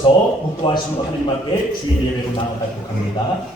서서 묵도하심으로 하나님 앞에 주일 예배로 나아가도록 합니다.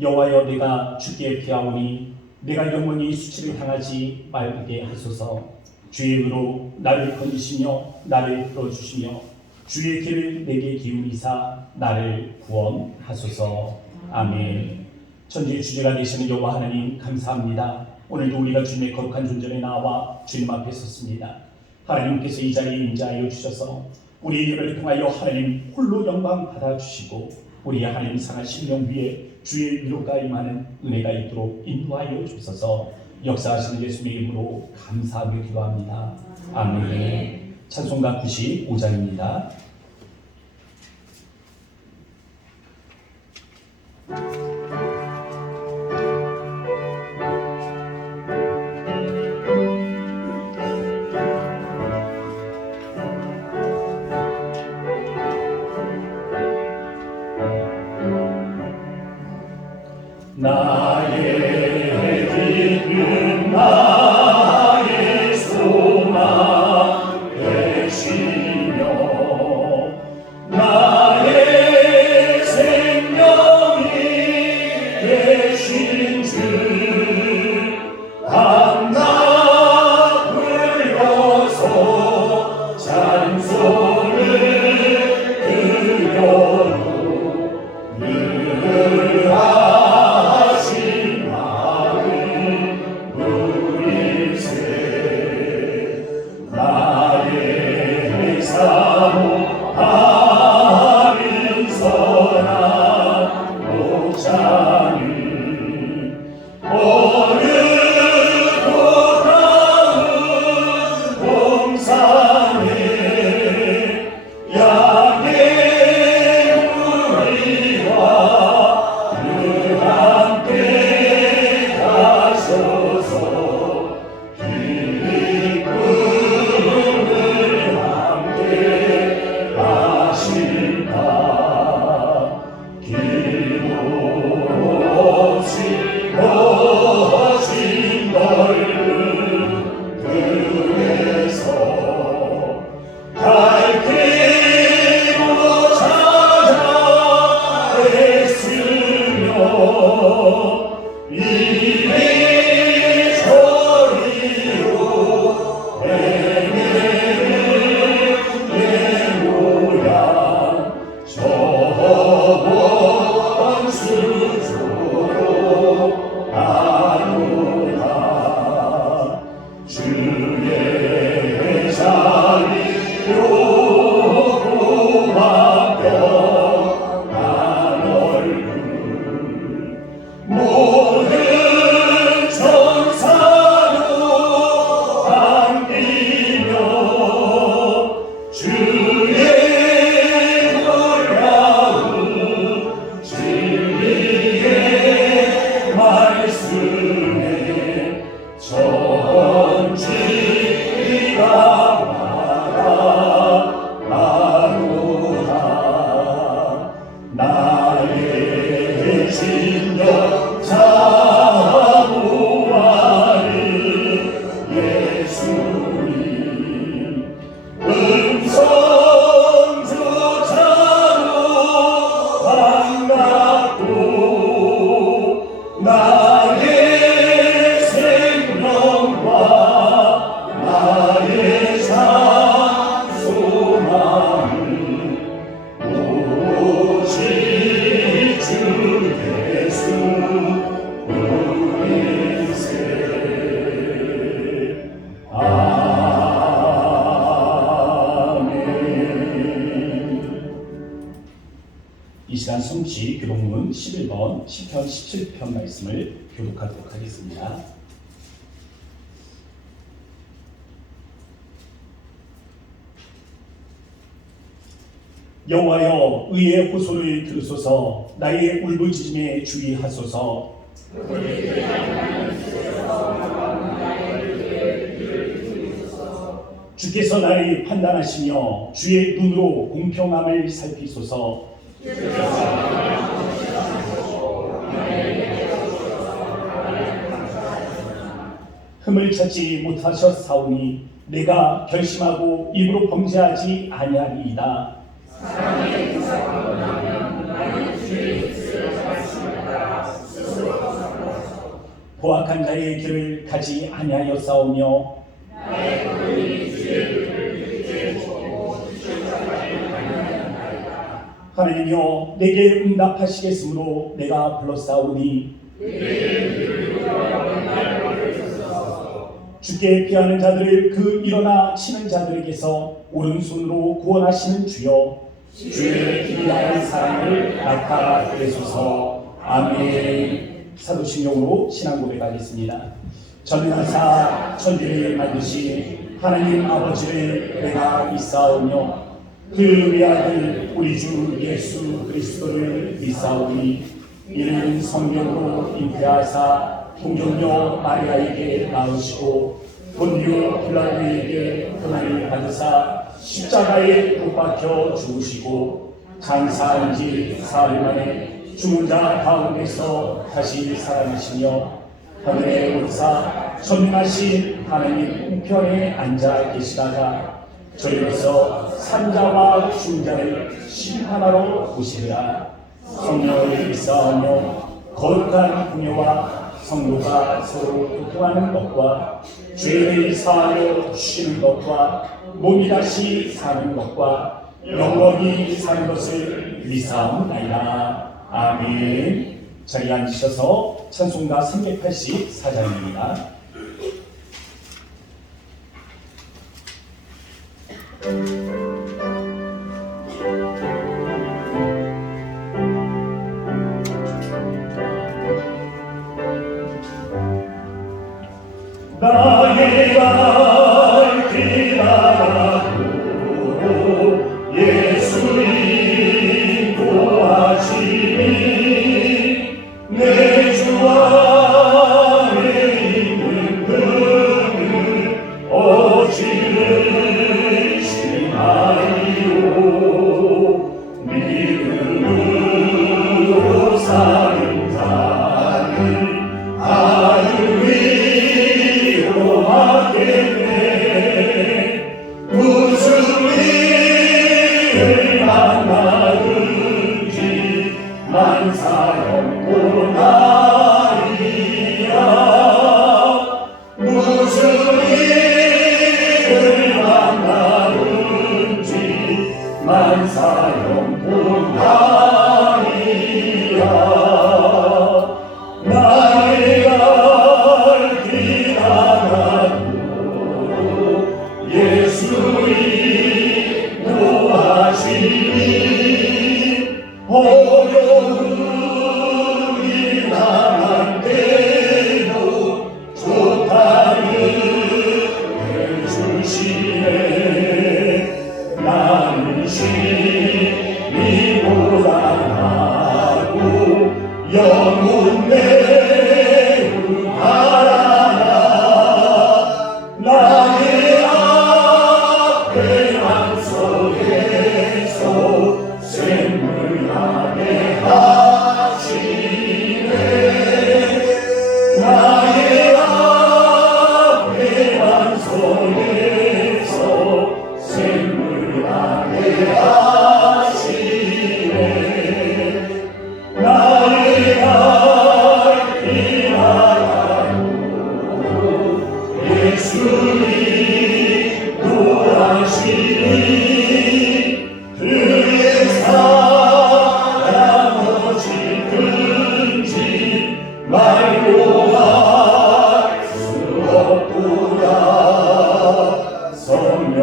여호와여, 내가 주께 피하오니 내가 영원히 수치를 향하지 말게 하소서. 주의 의로 나를 건지시며 나를 풀어주시며 주의 길을 내게 기울이사 나를 구원하소서. 아멘. 천지의 주제가 되시는 여호와 하나님, 감사합니다. 오늘도 우리가 주님의 거룩한 존전에 나와 주님 앞에 섰습니다. 하나님께서 이 자리에 임재하여 주셔서 우리 예배를 통하여 하나님 홀로 영광 받아주시고 우리 하나님 상한 심령 위에 주의 위로가 임하는 은혜가 있도록 인도하여 주셔서 역사하시는 예수님의 이름으로 감사하며 기도합니다. 아멘. 찬송가 95장입니다. 나의 기쁨 나의 소망 되시며 나의 생명이 되신 주 밤낮 불러서 찬송을 드려도 늘 이 시간 성취 교독문 11번, 10편, 17편 말씀을 교독하도록 하겠습니다. 여호와여 의의 호소를 들으소서. 나의 울부짖음에 주의하소서. 주께서 나를 판단하시며 주의 눈으로 공평함을 살피소서. 흠을 찾지 못하셨사오니 내가 결심하고 입으로 범죄하지 아니하리이다. 포악한 자의 길을 가지 아니하였사오며 하나님이여 내게 응답하시겠으므로 내가 불렀사오니 주께 피하는 자들을 그 일어나 치는 자들에게서 오른손으로 구원하시는 주여, 주의 기이한 사랑을 나타내소서. 아멘. 사도신경으로 신앙 고백하겠습니다. 전능하사 천지를 만드신 하나님 아버지를 내가 믿사오며 그 외아들 우리 주 예수 그리스도를 믿사오니 이는 성령으로 잉태하사 동정녀 마리아에게 낳으시고 본디오 빌라도에게 고난을 받으사 십자가에 못 박혀 죽으시고 장사한 지 사흘 만에 죽은 자 가운데서 다시 살아나시며 하늘에 오르사 전능하신 하나님 우편에 앉아 계시다가 저희로서 산자와 죽은 자를 심판하러 오시리라. 성령을 믿사오며 거룩한 공예와 성도가 서로 교통하는 것과 죄를 사하여 주시는 것과 몸이 다시 사는 것과 영원히 사는 것을 믿사옵나이다. 아멘. 자리에 앉으셔서 찬송가 384장입니다. 나의 갈 길하라고 예수님 도와시니 내 주 안에 있는 그를 어찌를 심하리요. 믿음으로 사는 자는 아주 무슨 일을 만나든지 만사형통하리라. 무슨 일을 만나든지 만사형통하리라. 나의 갈 길 하나도 예수님 도와시니 어려움이 나한테도 좋다는 해주시네. 나는 심히 고단하고 영혼 매우 바라나 나의 앞에 왕소에서 샘물나게 하시네. 나의 앞에 왕소에서 샘물나게 하시네. 나의 갈 길 하나도 예수님 도와시니 그의 사랑 어찌 큰지 말로 할 수 없도다. 성령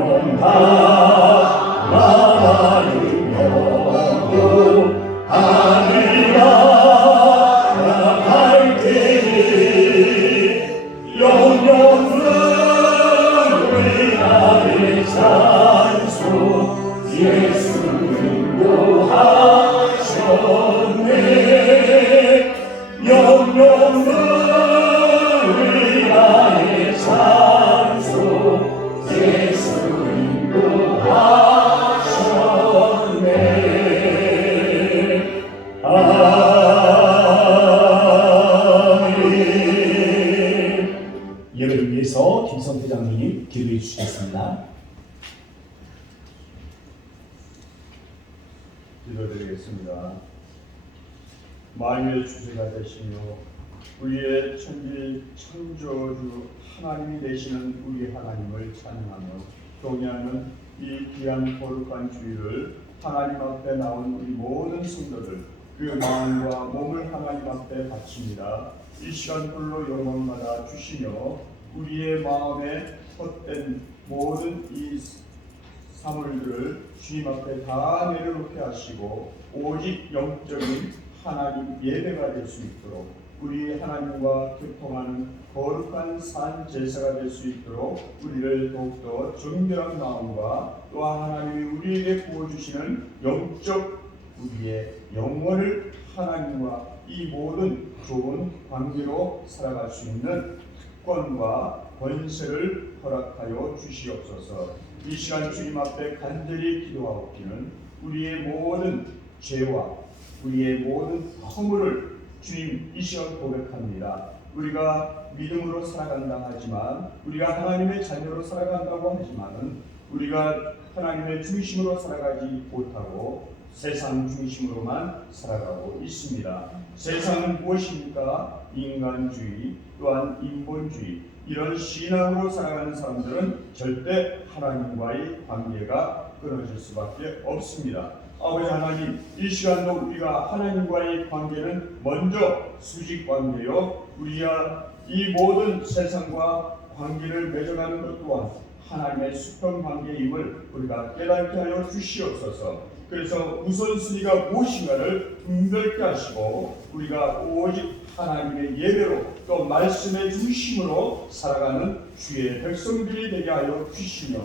담아는 영도 하늘 나갈 때에 영영은 나의 찬송 예수는 하셨네. 영영을 위하여 찬송 예수님도 하셨네. 아멘. 예배를 위해서 김성태 장로님 기도해 주시겠습니다. 기도드리겠습니다. 만유의 주제가 되시며 우리의 천지 창조주 하나님이 되시는 우리 하나님을 찬양하며 경외하는 이 귀한 거룩한 주일을 하나님 앞에 나온 우리 모든 성도들 그 마음과 몸을 하나님 앞에 바칩니다. 이 시간 홀로 영광마다 주시며 우리의 마음에 헛된 모든 이 사물들을 주님 앞에 다 내려놓게 하시고 오직 영적인 하나님 예배가 될 수 있도록 우리 하나님과 교통하는 거룩한 산 제사가 될 수 있도록 우리를 더욱더 정결한 마음과 또 하나님이 우리에게 부어주시는 영적 우리의 영혼을 하나님과 이 모든 좋은 관계로 살아갈 수 있는 특권과 권세를 허락하여 주시옵소서. 이 시간 주님 앞에 간절히 기도하옵기는 우리의 모든 죄와 우리의 모든 허물을 주님 이 시간 고백합니다. 우리가 믿음으로 살아간다 하지만 우리가 하나님의 자녀로 살아간다고 하지만은 우리가 하나님의 중심으로 살아가지 못하고 세상 중심으로만 살아가고 있습니다. 세상은 무엇입니까? 인간주의 또한 인본주의 이런 신앙으로 살아가는 사람들은 절대 하나님과의 관계가 끊어질 수밖에 없습니다. 아버지 하나님, 이 시간도 우리가 하나님과의 관계는 먼저 수직관계요 우리가 이 모든 세상과 관계를 맺어가는 것 또한 하나님의 수평관계임을 우리가 깨닫게 하여 주시옵소서. 그래서 우선순위가 무엇인가를 분별케 하시고 우리가 오직 하나님의 예배로 또 말씀의 중심으로 살아가는 주의 백성들이 되게 하여 주시며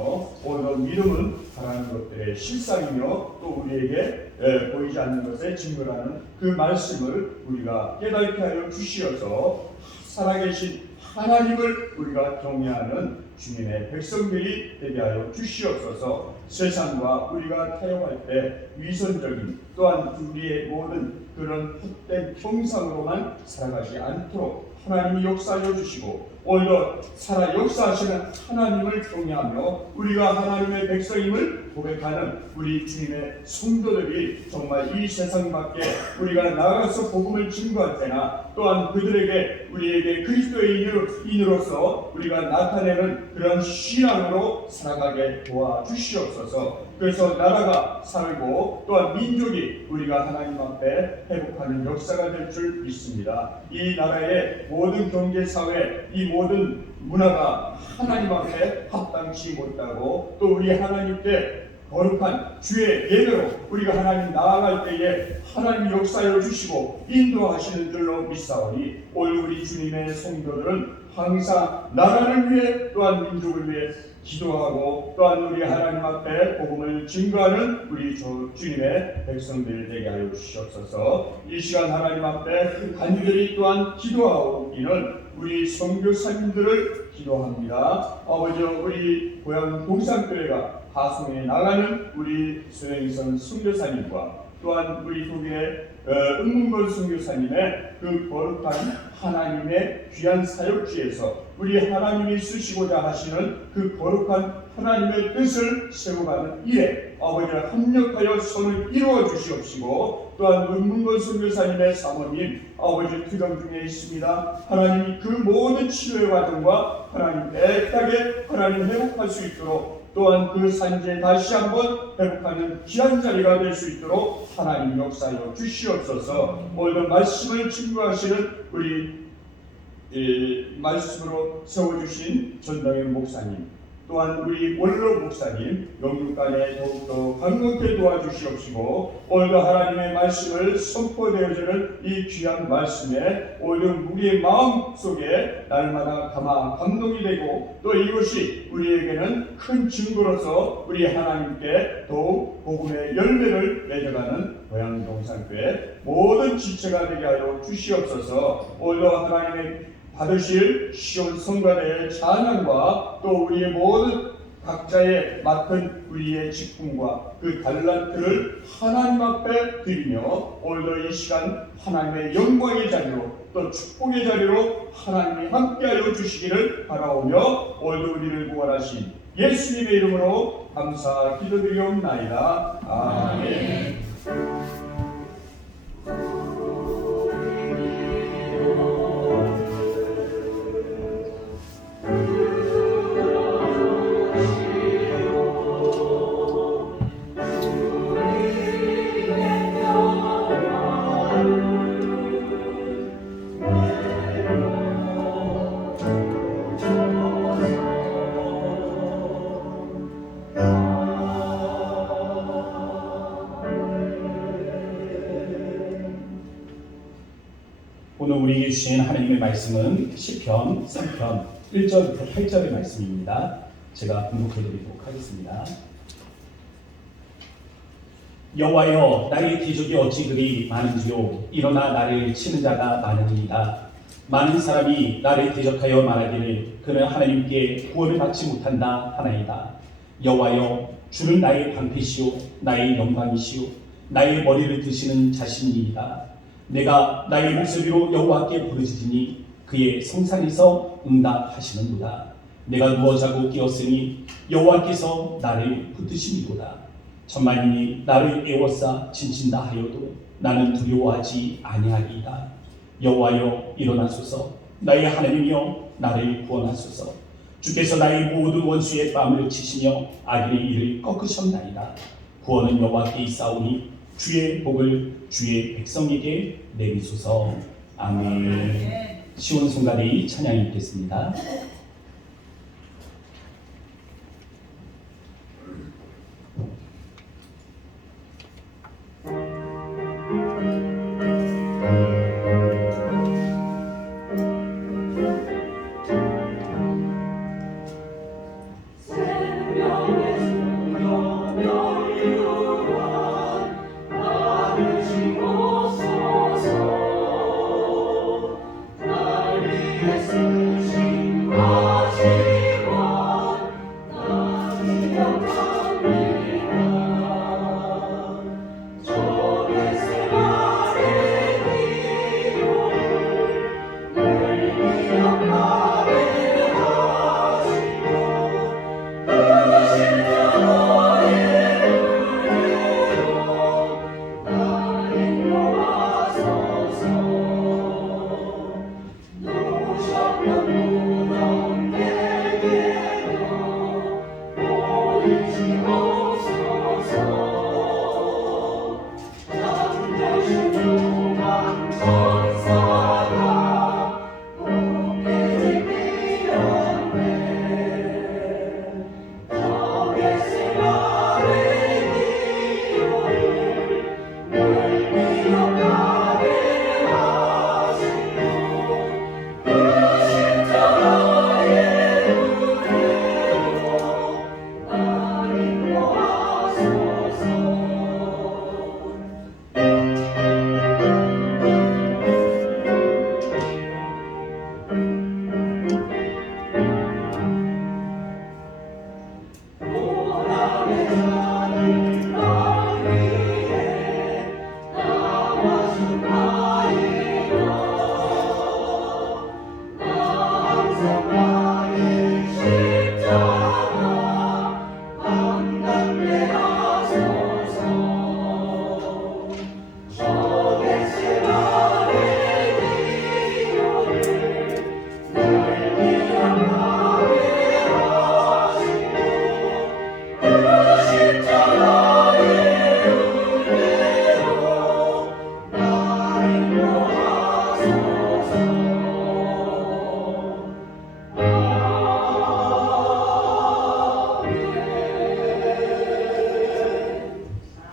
오늘 믿음은 바라는 것들의 실상이며 또 우리에게 보이지 않는 것에 증거라는 그 말씀을 우리가 깨닫게 하여 주시어서 살아계신 하나님을 우리가 경외하는 주님의 백성들이 되게 하여 주시옵소서. 세상과 우리가 타협할 때 위선적인 또한 우리의 모든 그런 헛된 형상으로만 살아가지 않도록 하나님이 역사하여 주시고 오히려 살아 역사하시는 하나님을 경외하며 우리가 하나님의 백성임을 고백하는 우리 주님의 성도들이 정말 이 세상 밖에 우리가 나가서 복음을 증거할 때나 또한 그들에게 우리에게 그리스도의 인으로서 우리가 나타내는 그런 신앙으로 살아가게 도와주시옵소서. 그래서 나라가 살고 또한 민족이 우리가 하나님 앞에 회복하는 역사가 될 줄 믿습니다. 이 나라의 모든 경제사회 이 모든 문화가 하나님 앞에 합당치 못하고 또 우리 하나님께 거룩한 주의 예배로 우리가 하나님 나아갈 때에 하나님 역사여 주시고 인도하시는 줄로 믿사오니 오늘 우리 주님의 성도들은 항상 나라를 위해 또한 민족을 위해 기도하고 또한 우리 하나님 앞에 복음을 증거하는 우리 주님의 백성들 되게 하여 주시옵소서. 이 시간 하나님 앞에 간절히 또한 기도하오기는 우리 선교사님들을 기도합니다. 아버지 우리 고향 동산교회가 파송에 나가는 우리 수행선 선교사님과 또한 우리 독일의 은문걸 선교사님의 그 거룩한 하나님의 귀한 사역지에서 우리 하나님이 쓰시고자 하시는 그 거룩한 하나님의 뜻을 세워가는 일에 아버지를 합력하여 손을 이루어 주시옵시고 또한 은문걸 선교사님의 사모님 아버지 투병 중에 있습니다. 하나님이 그 모든 치료의 과정과 하나님 애타게 하나님 회복할 수 있도록 또한 그 산지에 다시 한번 회복하는 귀한 자리가 될 수 있도록 하나님 역사하여 주시옵소서. 오늘 말씀을 증거하시는 우리 말씀으로 세워주신 전당현 목사님 또한 우리 원로 목사님 영육간에 더욱더 강건케 도와주시옵시고 오늘도 하나님의 말씀을 선포되어지는 이 귀한 말씀에 오늘도 우리의 마음 속에 날마다 감동이 되고 또 이것이 우리에게는 큰 증거로서 우리 하나님께 더욱 복음의 열매를 맺어가는 고양동산교회 모든 지체가 되게 하여 주시옵소서. 오늘도 하나님의 받으실 시온 성가대의 찬양과 또 우리의 모든 각자의 맡은 우리의 직분과 그 달란트를 하나님 앞에 드리며 오늘도 이 시간 하나님의 영광의 자리로 또 축복의 자리로 하나님이 함께하여 주시기를 바라오며 오늘도 우리를 구원하신 예수님의 이름으로 감사 기도드리옵나이다. 아멘. 오늘 우리에게 주신 하나님의 말씀은 시편 3편 1절부터 8절의 말씀입니다. 제가 봉독해드리도록 하겠습니다. 여호와여, 나의 기적이 어찌 그리 많은지요. 일어나 나를 치는 자가 많으니이다. 많은 사람이 나를 대적하여 말하기를 그는 하나님께 구원을 받지 못한다 하나이다. 여호와여, 주는 나의 방패시오 나의 영광이시오 나의 머리를 드시는 자신이니이다. 내가 나의 목소리로 여호와께 부르짖으니 그의 성산에서 응답하시는도다. 내가 누워 자고 깨었으니 여호와께서 나를 붙드시니도다. 천만인이 나를 애워싸 진친다 하여도 나는 두려워하지 아니하리이다. 여호와여, 일어나소서. 나의 하나님이여, 나를 구원하소서. 주께서 나의 모든 원수의 뺨을 치시며 악인의 일을 꺾으셨나이다. 구원은 여호와께 있사오니 주의 복을 주의 백성에게 내리소서. 아멘. 시온 성가대의 찬양이 있겠습니다.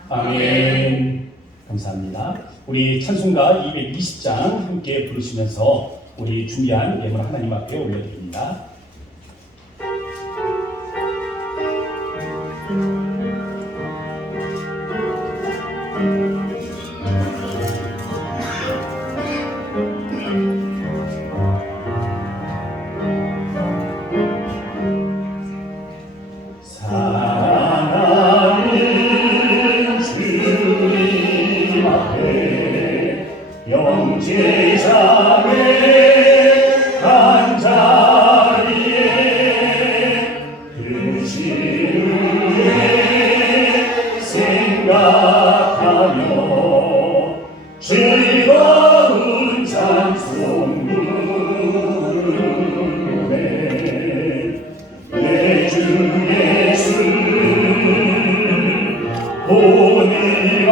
아멘. 감사합니다. 우리 찬송가 220장 함께 부르시면서 우리 준비한 예물 하나님 앞에 올려드립니다. 영제자의 한자리에 그 시루에 생각하며 즐거운 찬송 부르네 내 주 예수 보내라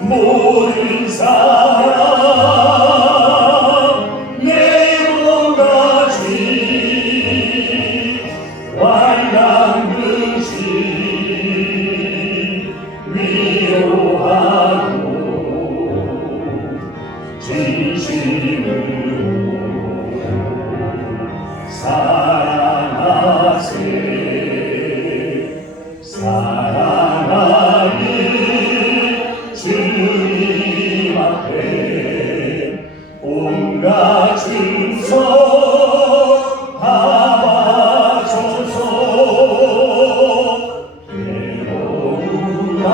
모든 사람 내 몸과 죄 완강듯이 위로하고 진심으로 사랑하세 사랑하니 주님 앞에 온갖 준서 다 바쳐서 괴로우나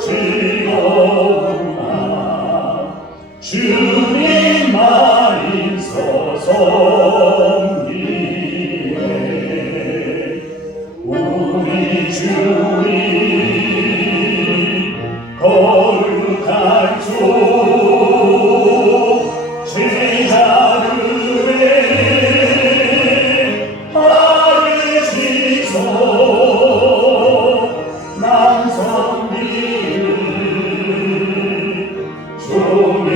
즐거우나 주님만 인서서 우리 주님 거룩한 종 제자들의 받으시소 남성비를 종의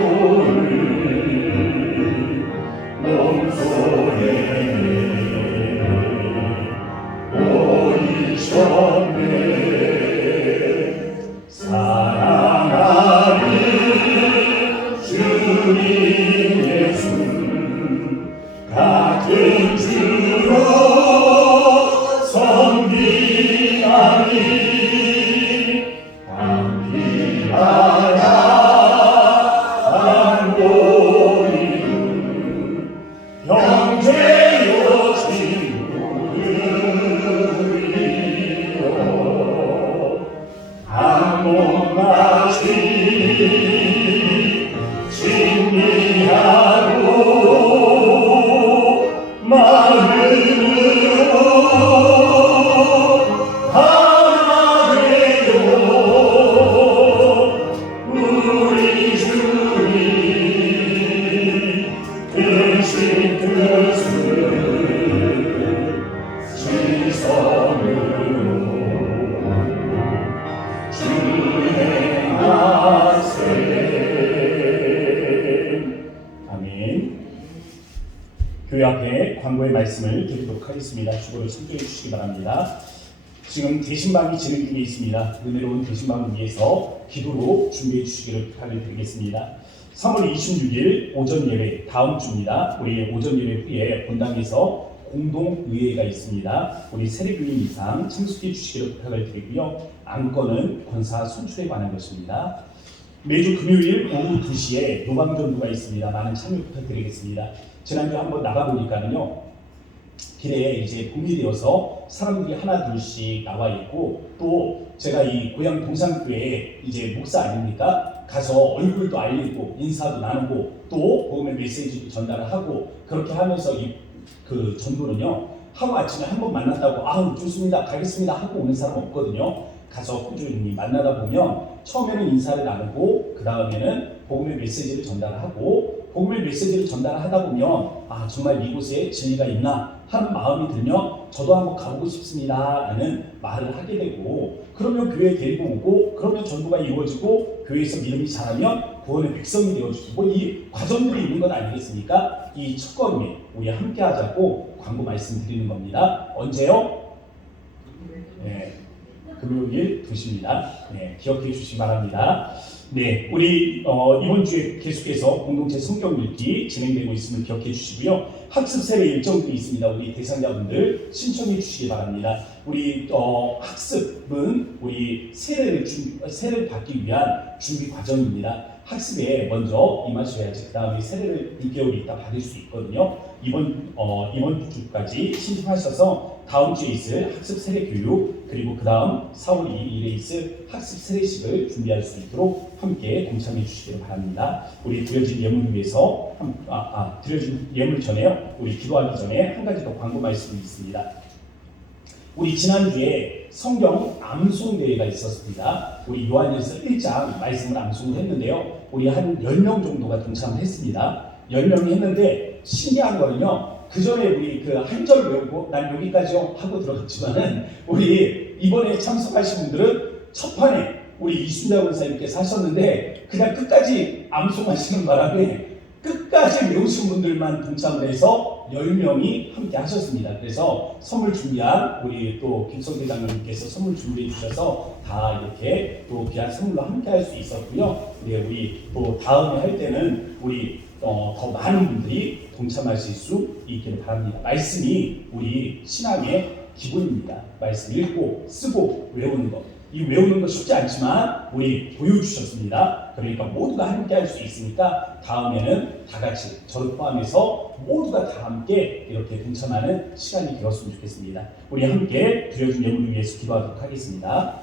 오늘 몸소에 사랑하는 주님 예수 같은 주로 섬기나니 감기하라 한보이는 형제여 친구들이여 한몸같이 진리하고 마음으로 하나 되어 우리 주님 크신 뜻을 지성으로 아멘. 교회 앞에 광고의 말씀을 드리도록 하겠습니다. 주보를 참조해 주시기 바랍니다. 지금 대신방이 진행 중에 있습니다. 은혜로운 대신방을 위해서 기도로 준비해 주시기를 부탁을 드리겠습니다. 3월 26일 오전 예배 다음 주입니다. 우리 오전 예배 후에 본당에서 공동의회가 있습니다. 우리 세례교인 이상 참석해 주시기를 부탁을 드리고요. 안건은 권사 선출에 관한 것입니다. 매주 금요일 오후 2시에 노방전도가 있습니다. 많은 참여 부탁드리겠습니다. 지난주에 한번 나가보니까는요, 길에 이제 봄이 되어서 사람들이 하나 둘씩 나와 있고, 또 제가 이 고향 동산교회 이제 목사 아닙니까? 가서 얼굴도 알리고 인사도 나누고 또 복음의 메시지도 전달을 하고, 그렇게 하면서 그 전도는요, 하루 아침에 한 번 만났다고 아우 좋습니다 가겠습니다 하고 오는 사람 없거든요. 가서 꾸준히 만나다 보면 처음에는 인사를 나누고 그 다음에는 복음의 메시지를 전달하고, 복음의 메시지를 전달하다 보면 아 정말 이곳에 진리가 있나 하는 마음이 들면 저도 한번 가보고 싶습니다 라는 말을 하게 되고, 그러면 교회에 데리고 오고, 그러면 전도가 이루어지고 교회에서 믿음이 자라면 구원의 백성이 되어주고, 뭐 이 과정들이 있는 것 아니겠습니까? 이 첫걸음에 우리 함께 하자고 광고 말씀드리는 겁니다. 언제요? 네, 금요일 2시입니다. 네, 기억해 주시기 바랍니다. 네, 우리 이번 주에 계속해서 공동체 성경 읽기 진행되고 있음을 기억해 주시고요. 학습 세례 일정들이 있습니다. 우리 대상자분들 신청해 주시기 바랍니다. 우리 학습은 우리 세례를 받기 위한 준비 과정입니다. 학습에 먼저 임하셔야지 그 다음에 세례를 6개월 있다 받을 수 있거든요. 이번 주까지 신청하셔서 다음 주에 있을 학습 세례 교육 그리고 그 다음 4월 2일에 있을 학습 세례식을 준비할 수 있도록 함께 동참해 주시기 바랍니다. 우리 드려진 예물을 위해서 드려진 예물 전에요. 우리 기도하기 전에 한 가지 더 광고 말씀이 있습니다. 우리 지난주에 성경 암송 대회가 있었습니다. 우리 요한일서 1장 말씀을 암송을 했는데요. 우리 한 10명 정도가 동참을 했습니다. 10명이 했는데 신기한 거는요. 그 전에 우리 그 한 절 외우고 난 여기까지요 하고 들어갔지만은 우리 이번에 참석하신 분들은 첫 판에 우리 이순자 권사님께서 하셨는데 그냥 끝까지 암송하시는 바람에 끝까지 외우신 분들만 동참을 해서 10명이 함께 하셨습니다. 그래서 선물 준비한 우리 또 김성대 장로님께서 선물 준비해 주셔서 다 이렇게 또 귀한 선물로 함께 할 수 있었고요. 우리 또 다음에 할 때는 우리 더 많은 분들이 동참하실 수 있기를 바랍니다. 말씀이 우리 신앙의 기본입니다. 말씀 읽고 쓰고 외우는 것. 이 외우는 거 쉽지 않지만 우리 보여주셨습니다. 그러니까 모두가 함께 할 수 있으니까 다음에는 다 같이 저를 포함해서 모두가 다 함께 이렇게 동참하는 시간이 되었으면 좋겠습니다. 우리 함께 드려준 예물을 위해서 기도하도록 하겠습니다.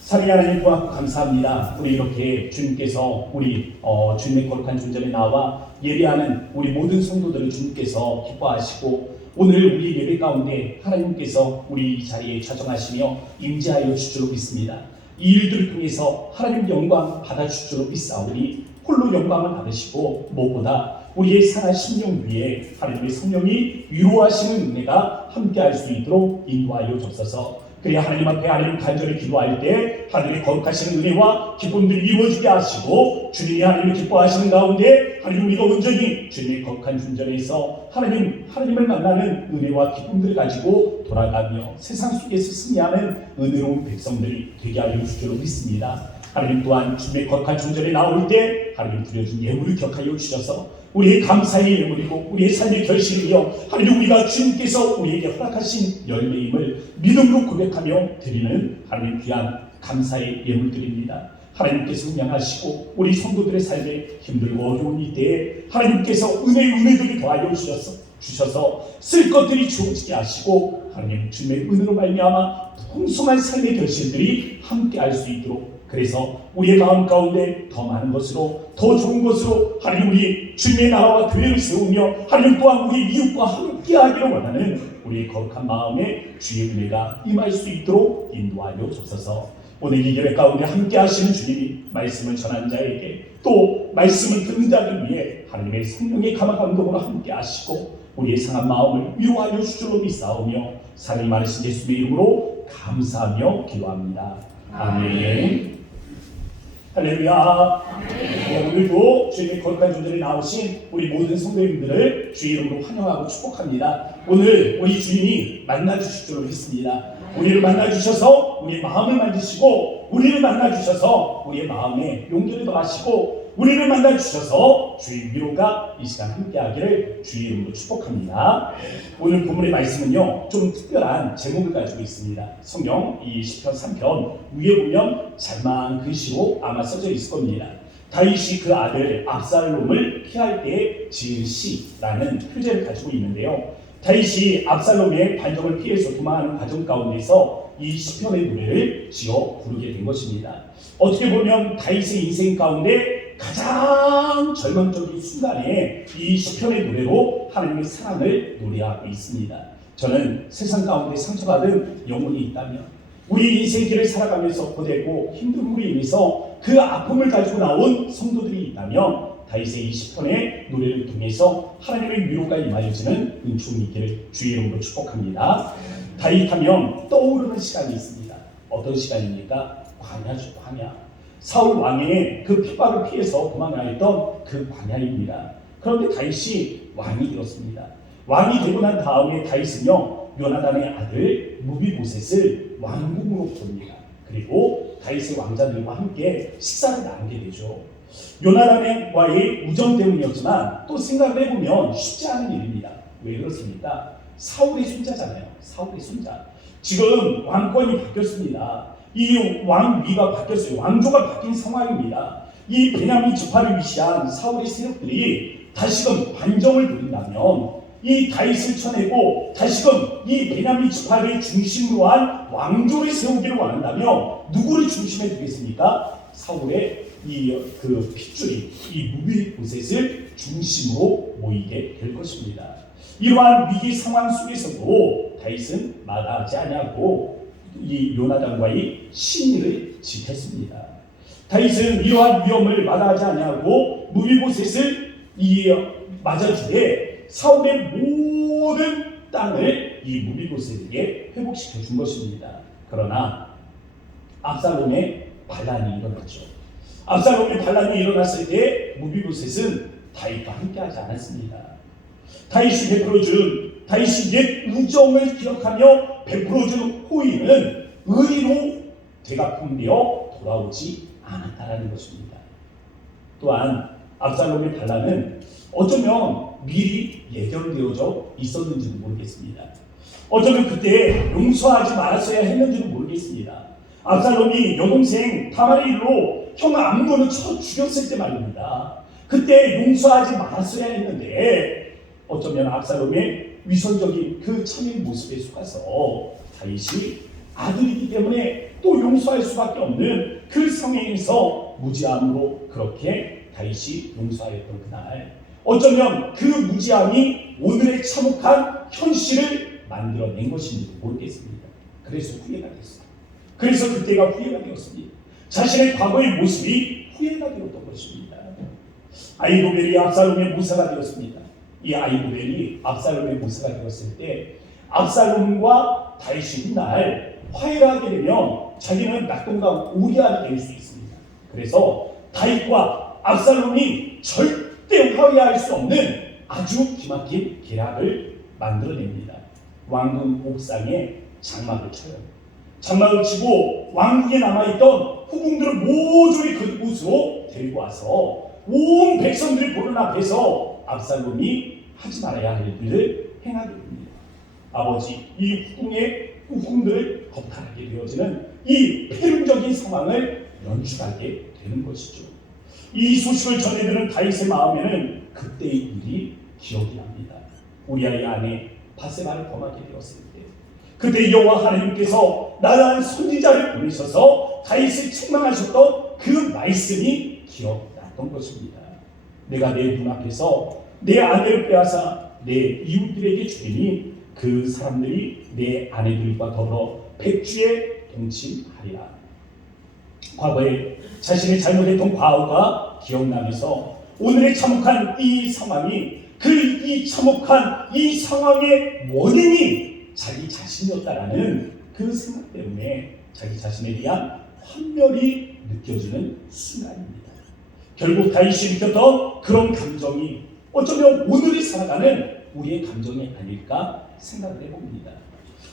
사랑의 하나님 고맙고 감사합니다. 우리 이렇게 주님께서 우리 주님의 거룩한 존전에 나와 예배하는 우리 모든 성도들을 주님께서 기뻐하시고 오늘 우리 예배 가운데 하나님께서 우리 이 자리에 좌정하시며 임재하여 주시기로 믿습니다. 이 일들을 통해서 하나님 영광 받아주실 줄 믿사오니 홀로 영광을 받으시고 무엇보다 우리의 상한 심령 위에 하나님의 성령이 위로하시는 은혜가 함께할 수 있도록 인도하여 주옵소서. 그래야 하나님 앞에 하나님 간절히 기도할 때 하나님의 거룩하신 은혜와 기쁨들이 이루어지게 하시고 주님이 하나님을 기뻐하시는 가운데 하나님 우리가 온전히 주님의 거룩한 존전에서 하나님을 만나는 은혜와 기쁨들을 가지고 돌아가며 세상 속에서 승리하는 은혜로운 백성들이 되게 하여 주시기로 믿습니다. 하나님 또한 주님의 거룩한 존전에 나올 때 하나님 드려준 예물을 기억하여 주셔서 우리의 감사의 예물이고 우리의 삶의 결실이며 하나님 우리가 주님께서 우리에게 허락하신 열매임을 믿음으로 고백하며 드리는 하나님 귀한 감사의 예물들입니다. 하나님께서 응양하시고 우리 성도들의 삶에 힘들고 어려운 이때에 하나님께서 은혜들이 더하여 주셔서 쓸 것들이 주어지게 하시고 하나님 주님의 은혜로 말미암아 풍성한 삶의 결실들이 함께할 수 있도록 그래서 우리의 마음 가운데 더 많은 것으로 더 좋은 것으로 하나님 우리 주님의 나라와 교회를 세우며 하나님 또한 우리 이웃과 함께하기를 원하는 우리의 거룩한 마음에 주의 은혜가 임할 수 있도록 인도하여 주옵소서. 오늘 이 예배 가운데 함께하시는 주님이 말씀을 전하는 자에게 또 말씀을 듣는 자들 위해 하나님의 성령의 감화감동으로 함께하시고 우리의 상한 마음을 위로하여 주시기로 믿사오며 사랑이 많으신 예수의 이름으로 감사하며 기도합니다. 아멘. 할렐루야. 네, 오늘도 주님의 거룩한 존재에 나오신 우리 모든 성도님들을 주의 이름으로 환영하고 축복합니다. 오늘 우리 주님이 만나주실 줄 믿습니다. 우리를 만나주셔서 우리의 마음을 만드시고 우리를 만나주셔서 우리의 마음에 용기를 더하시고 우리를 만나주셔서 주의 위로가 이 시간 함께하기를 주의 이름으로 축복합니다. 오늘 본문의 말씀은요 좀 특별한 제목을 가지고 있습니다. 성경 이 시편 3편 위에 보면 잘만 글씨로 아마 써져 있을 겁니다. 다윗이 그 아들 압살롬을 피할 때 지은 시라는 표제를 가지고 있는데요. 다윗이 압살롬의 반정을 피해서 도망하는 과정 가운데서 이 시편의 노래를 지어 부르게 된 것입니다. 어떻게 보면 다윗의 인생 가운데 가장 절망적인 순간에 이 시편의 노래로 하나님의 사랑을 노래하고 있습니다. 저는 세상 가운데 상처받은 영혼이 있다면 우리 인생 길을 살아가면서 고되고 힘듦으로 인해서 그 아픔을 가지고 나온 성도들이 있다면 다윗의 이 시편의 노래를 통해서 하나님의 위로가 임하여지는 은총이 있기를 주의 이름으로 축복합니다. 다윗하면 떠오르는 시간이 있습니다. 어떤 시간입니까? 광야죠, 광야. 사울 왕의 그 핍박을 피해서 도망하였던 그 광야입니다. 그런데 다윗이 왕이 되었습니다. 왕이 되고 난 다음에 다윗은요 요나단의 아들 무비보셋을 왕궁으로 봅니다. 그리고 다윗의 왕자들과 함께 식사를 나누게 되죠. 요나단과의 우정 때문이었지만 또 생각을 해보면 쉽지 않은 일입니다. 왜 그렇습니까? 사울의 손자잖아요. 사울의 손자. 지금 왕권이 바뀌었습니다. 이 왕위가 바뀌었어요. 왕조가 바뀐 상황입니다. 이 베냐민 지파를 위시한 사울의 세력들이 다시금 반정을 부린다면 이 다윗을 쳐내고 다시금 이 베냐민 지파를 중심으로 한 왕조를 세우기를 원한다면 누구를 중심에 두겠습니까? 사울의 그 핏줄이 이 무비보셋을 중심으로 모이게 될 것입니다. 이러한 위기 상황 속에서도 다윗은 마다하지 아니하고 이 요나단과의 신의를 지켰습니다. 다윗은 이러한 위험을 마다하지 아니하고 무비보셋을 맞아주게 사울의 모든 땅을 이 무비보셋에게 회복시켜 준 것입니다. 그러나 압살롬의 반란이 일어났죠. 압살롬의 반란이 일어났을 때 무비보셋은 다윗과 함께하지 않았습니다. 다윗이 옛 우정을 기억하며 베풀어준 호의는 의로 되갚음되어 돌아오지 않았다라는 것입니다. 또한 압살롬의 반란은 어쩌면 미리 예견되어져 있었는지도 모르겠습니다. 어쩌면 그때 용서하지 말았어야 했는지도 모르겠습니다. 압살롬이 여동생 다말의 일로 형 암논을 쳐 죽였을 때 말입니다. 그때 용서하지 말았어야 했는데 어쩌면 압살롬의 위선적인 그 참인 모습에 속아서 다윗이 아들이기 때문에 또 용서할 수밖에 없는 그 상황에서 무지함으로 그렇게 다윗이 용서하였던 그날, 어쩌면 그 무지함이 오늘의 참혹한 현실을 만들어낸 것인지도 모르겠습니다. 그래서 후회가 됐어요. 그래서 그때가 후회가 되었습니다. 자신의 과거의 모습이 후회가 되었던 것입니다. 아히도벨이 압살롬의 모사가 되었습니다. 이 아히도벨이 압살롬의 모사가 되었을 때 압살롬과 다윗이 날 화해를 하게 되면 자기는 낙동강 우리아가 될 수 있습니다. 그래서 다윗과 압살롬이 절대 화해할 수 없는 아주 기막힌 계략을 만들어냅니다. 왕궁 옥상에 장막을 쳐요. 장막을 치고 왕궁에 남아있던 후궁들을 모조리 그곳으로 데리고 와서 온 백성들이 보는 앞에서 압살롬이 하지 말아야 할 일을 행하게 됩니다. 아버지 이 후궁들을 겁탈하게 되어지는 이 폐륜적인 상황을 연출하게 되는 것이죠. 이 소식을 전해들은 다윗의 마음에는 그때의 일이 기억이 납니다. 우리아의 아내 바세바를 범하게 되었을 때 그때 여호와 하나님께서 나란 선지자를 보내셔서 다윗을 책망하셨던 그 말씀이 기억났던 것입니다. 내가 내 눈앞에서 내 아내를 빼앗아 내 이웃들에게 주리니 그 사람들이 내 아내들과 더불어 백주에 동침하리라. 과거에 자신의 잘못했던 과거가 기억나면서 오늘의 참혹한 이 상황이 이 참혹한 이 상황의 원인이 자기 자신이었다라는 그 생각 때문에 자기 자신에 대한 환멸이 느껴지는 순간입니다. 결국 다윗이 느꼈던 그런 감정이 어쩌면 오늘이 살아가는 우리의 감정이 아닐까 생각을 해봅니다.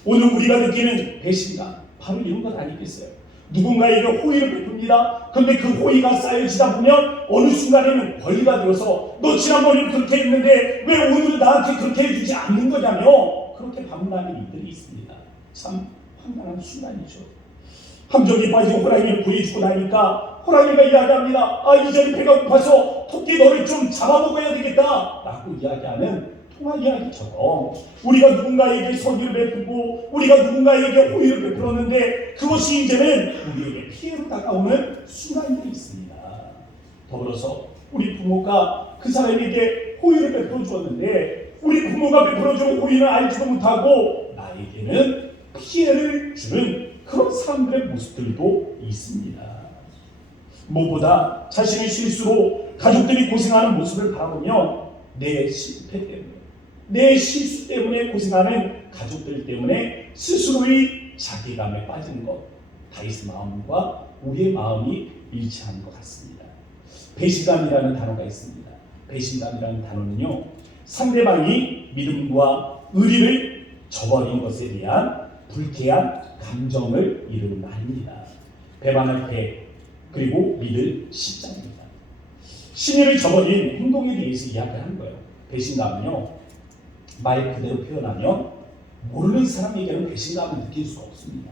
오늘 우리가 느끼는 배신감 바로 이런 것 아니겠어요? 누군가에게 호의를 베풉니다. 그런데 그 호의가 쌓여지다 보면 어느 순간에는 권리가 되어서 너 지난번에는 그렇게 했는데 왜 오늘은 나한테 그렇게 해주지 않는 거냐며 그렇게 반문하는 이들이 있습니다. 참 황당한 순간이죠. 함정에 빠진 호랑이를 구해주고 나니까 호랑이가 이야기합니다. 이제는 배가 고파서 토끼 너를 좀 잡아먹어야 되겠다 라고 이야기하는 통화 이야기처럼 우리가 누군가에게 선의를 베풀고 우리가 누군가에게 호의를 베풀었는데 그것이 이제는 우리에게 피해로 다가오는 순간들이 있습니다. 더불어서 우리 부모가 그 사람에게 호의를 베풀어 주었는데 우리 부모가 베풀어준 호의는 알지도 못하고 나에게는 피해를 주는 그런 사람들의 모습들도 있습니다. 무엇보다 자신의 실수로 가족들이 고생하는 모습을 바라보면 내 실패 때문에 내 실수 때문에 고생하는 가족들 때문에 스스로의 자괴감에 빠지는 것, 다윗의 마음과 우리의 마음이 일치하는 것 같습니다. 배신감이라는 단어가 있습니다. 배신감이라는 단어는요, 상대방이 믿음과 의리를 저버린 것에 대한 불쾌한 감정을 이루는 말입니다. 배반할 배, 그리고 믿을 십자입니다. 신의를 저버린 행동에 대해서 이야기하는 거예요. 배신감은요, 말 그대로 표현하면 모르는 사람에게는 배신감을 느낄 수가 없습니다.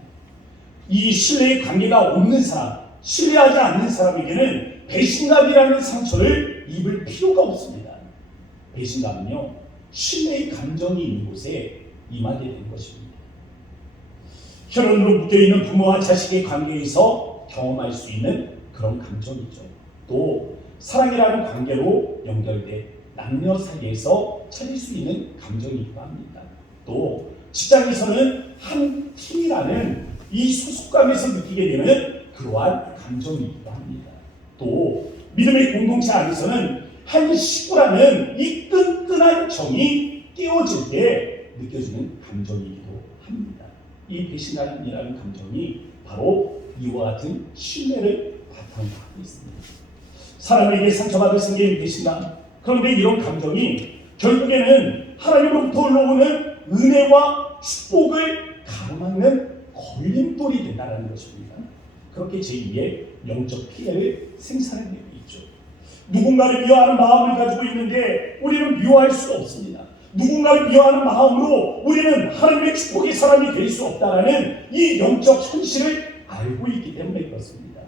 이 신뢰의 관계가 없는 사람, 신뢰하지 않는 사람에게는 배신감이라는 상처를 입을 필요가 없습니다. 배신감은요, 신뢰의 감정이 있는 곳에 임하게 되는 것입니다. 혈연으로 묶여있는 부모와 자식의 관계에서 경험할 수 있는 그런 감정이죠. 또 사랑이라는 관계로 연결돼 남녀 사이에서 찾을 수 있는 감정이기도 합니다. 또 직장에서는 한 팀이라는 이 소속감에서 느끼게 되는 그러한 감정이기도 합니다. 또 믿음의 공동체 안에서는 한 식구라는 이 끈끈한 정이 깨어질 때 느껴지는 감정이기도 합니다. 이 배신감이라는 감정이 바로 이와 같은 신뢰를 바탕으로 하고 있습니다. 사람에게 상처받을 생긴 배신감, 그런데 이런 감정이 결국에는 하나님으로부터 올라오는 은혜와 축복을 가로막는 걸림돌이 된다는 것입니다. 그렇게 제2의 영적 피해를 생산해내고 있죠. 누군가를 미워하는 마음을 가지고 있는데 우리는 미워할 수가 없습니다. 누군가를 미워하는 마음으로 우리는 하나님의 축복의 사람이 될 수 없다는 이 영적 현실을 알고 있기 때문에 그렇습니다.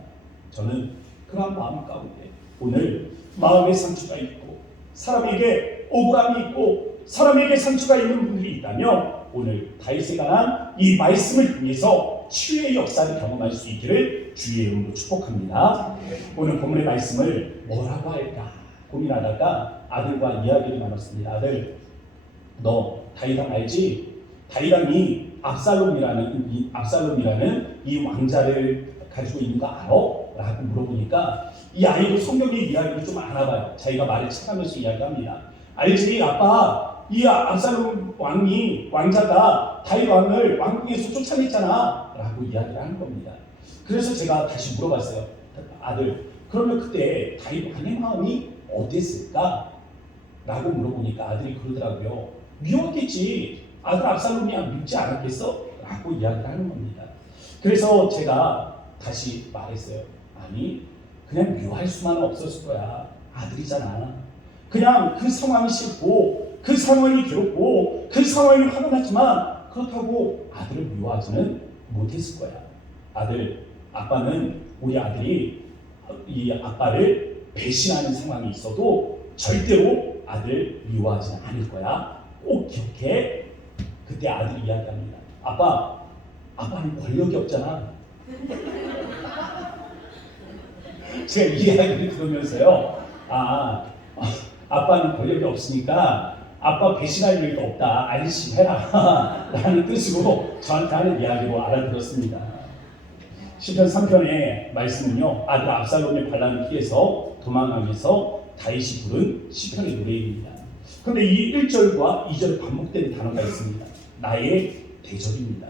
저는 그러한 마음 가운데 오늘 마음의 상처가 있고 사람에게 억울함이 있고 사람에게 상처가 있는 분들이 있다면 오늘 다윗에 관한 이 말씀을 통해서 치유의 역사를 경험할 수 있기를 주의 이름으로 축복합니다. 오늘 본문의 말씀을 뭐라고 할까 고민하다가 아들과 이야기를 나눴습니다. 아들, 너 다윗왕 알지? 다윗왕이 압살롬이라는 이 왕자를 가지고 있는 거 알아? 라고 물어보니까 이 아이도 성경의 이야기를 좀 알아봐요. 자기가 말을 찾아가면서 이야기합니다. 알지? 아빠, 이 압살롬 왕자가 다윗 왕을 왕궁에서 쫓아냈잖아 라고 이야기를 하는 겁니다. 그래서 제가 다시 물어봤어요. 아들, 그러면 그때 다윗 왕의 마음이 어땠을까? 라고 물어보니까 아들이 그러더라고요. 미웠겠지. 아들 압살롬이 믿지 않았겠어? 라고 이야기를 하는 겁니다. 그래서 제가 다시 말했어요. 아니, 그냥 미워할 수만은 없었을 거야. 아들이잖아. 그냥 그 상황이 싫고 그 상황이 괴롭고 그 상황이 화가 났지만 그렇다고 아들을 미워하지는 못했을 거야. 아들, 아빠는 우리 아들이 이 아빠를 배신하는 상황이 있어도 절대로 아들 미워하지는 않을 거야. 꼭 기억해. 그때 아들이 이야기합니다. 아빠, 아빠는 권력이 없잖아. 제가 이 이야기를 들으면서요. 아빠는 권력이 없으니까 아빠 배신할 일도 없다. 안심해라. 라는 뜻으로 저한테 하는 이야기로 알아들었습니다. 시편 3편의 말씀은요. 아들 압살롬의 반란을 피해서 도망가면서 다윗이 부른 시편의 노래입니다. 그런데 이 1절과 2절에 반복되는 단어가 있습니다. 나의 대적입니다.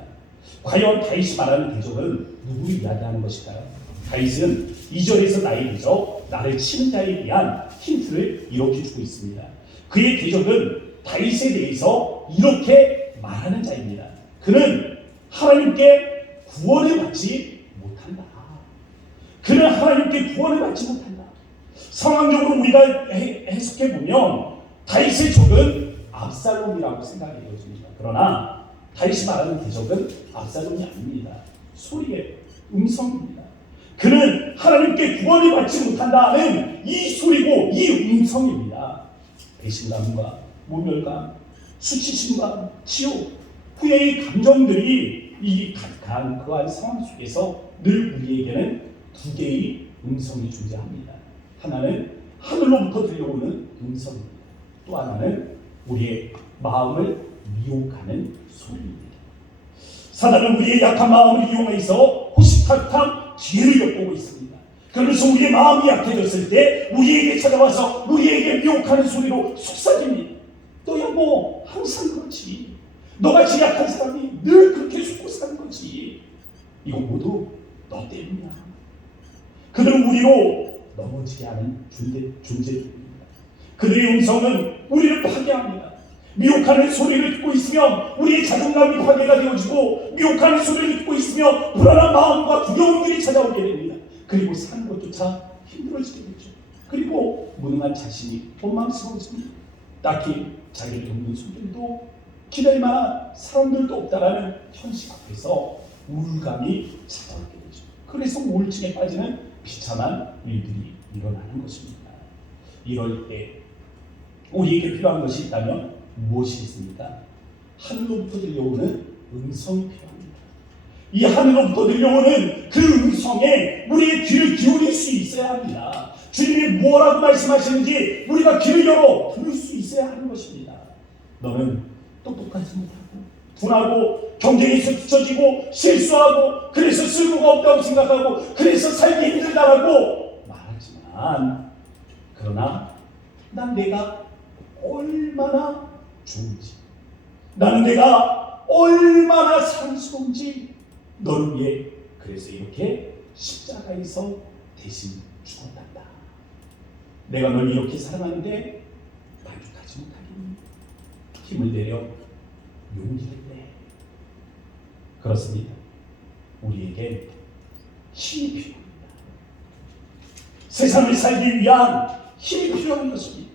과연 다윗이 말하는 대적은 누구를 이야기하는 것일까요? 다윗은 2절에서 나의 대적, 나를 치는 자에 대한 힌트를 이렇게 주고 있습니다. 그의 대적은 다윗에 대해서 이렇게 말하는 자입니다. 그는 하나님께 구원을 받지 못한다. 그는 하나님께 구원을 받지 못한다. 상황적으로 우리가 해석해보면 다윗의 적은 압살롬이라고 생각이 되어집니다. 그러나 다윗이 말하는 대적은 압살롬이 아닙니다. 소리의 음성입니다. 그는 하나님께 구원을 받지 못한다는 이 소리고 이 음성입니다. 배신감과 모멸감, 수치심과 치욕, 후회의 감정들이 이 가득한 그러한 상황 속에서 늘 우리에게는 두 개의 음성이 존재합니다. 하나는 하늘로부터 들려오는 음성입니다. 또 하나는 우리의 마음을 미혹하는 소리입니다. 사단은 우리의 약한 마음을 이용해서 호시탐탐 기회를 엿보고 있습니다. 그러면서 우리의 마음이 약해졌을 때 우리에게 찾아와서 우리에게 미혹하는 소리로 속삭입니다. 너야 뭐 항상 그렇지. 너같이 약한 사람이 늘 그렇게 속고 사는 거지. 이거 모두 너 때문이야. 그들은 우리로 넘어지게 하는 존재들입니다. 그들의 음성은 우리를 파괴합니다. 미혹하는 소리를 듣고 있으면 우리의 자존감이 파괴가 되어지고, 미혹하는 소리를 듣고 있으면 불안한 마음과 두려움들이 찾아오게 됩니다. 그리고 사는 것조차 힘들어지게 되죠. 그리고 무능한 자신이 원망스러워집니다. 딱히 자기를 돕는 손들도 기댈 만한 사람들도 없다라는 현실 앞에서 우울감이 찾아오게 되죠. 그래서 우울증에 빠지는 비참한 일들이 일어나는 것입니다. 이럴 때 우리에게 필요한 것이 있다면 무엇이 있습니까? 하늘로부터 들려오는 음성이 필요합니다. 이 하늘로부터 들려오는 그 음성에 우리의 귀를 기울일 수 있어야 합니다. 주님이 뭐라고 말씀하시는지 우리가 귀를 열어 들을 수 있어야 하는 것입니다. 너는 똑똑하지 못하고 둔하고 경쟁에서 뒤처지고 실수하고 그래서 쓸모가 없다고 생각하고 그래서 살기 힘들다라고 말하지만, 그러나 난 내가 얼마나 좋은지, 나는 내가 얼마나 사랑스러운지 너를 위해 그래서 이렇게 십자가에서 대신 죽었단다. 내가 널 이렇게 사랑하는데 만족하지 못하겠니? 힘을 내려 용기를 내. 그렇습니다. 우리에게 힘이 필요합니다. 세상을 살기 위한 힘이 필요한 것입니다.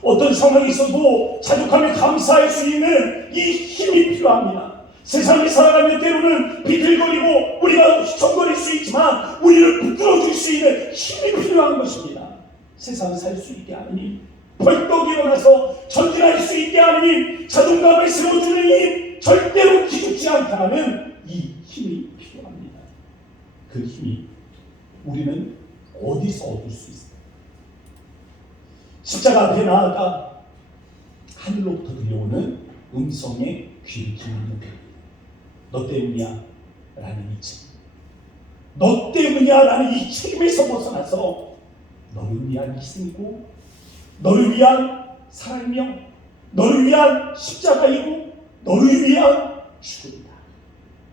어떤 상황이 있어도 자족하며 감사할 수 있는 이 힘이 필요합니다. 세상을 살아가면 때로는 비틀거리고 우리가 휘청거릴 수 있지만 우리를 붙들어줄 수 있는 힘이 필요한 것입니다. 세상을 살 수 있게 하느님, 벌떡 일어나서 전진할 수 있게 하느님, 자존감을 세워주는 힘, 절대로 기죽지 않다는 이 힘이 필요합니다. 그 힘이 우리는 어디서 얻을 수 있을까요? 십자가 앞에 나아가 하늘로부터 들려오는 음성에 귀를 기울이는 겁니다. 너 때문이야 라는 이 책임, 너 때문이야 라는 이 책임에서 벗어나서 너를 위한 희생이고 너를 위한 사랑이며 너를 위한 십자가이고 너를 위한 죽음이다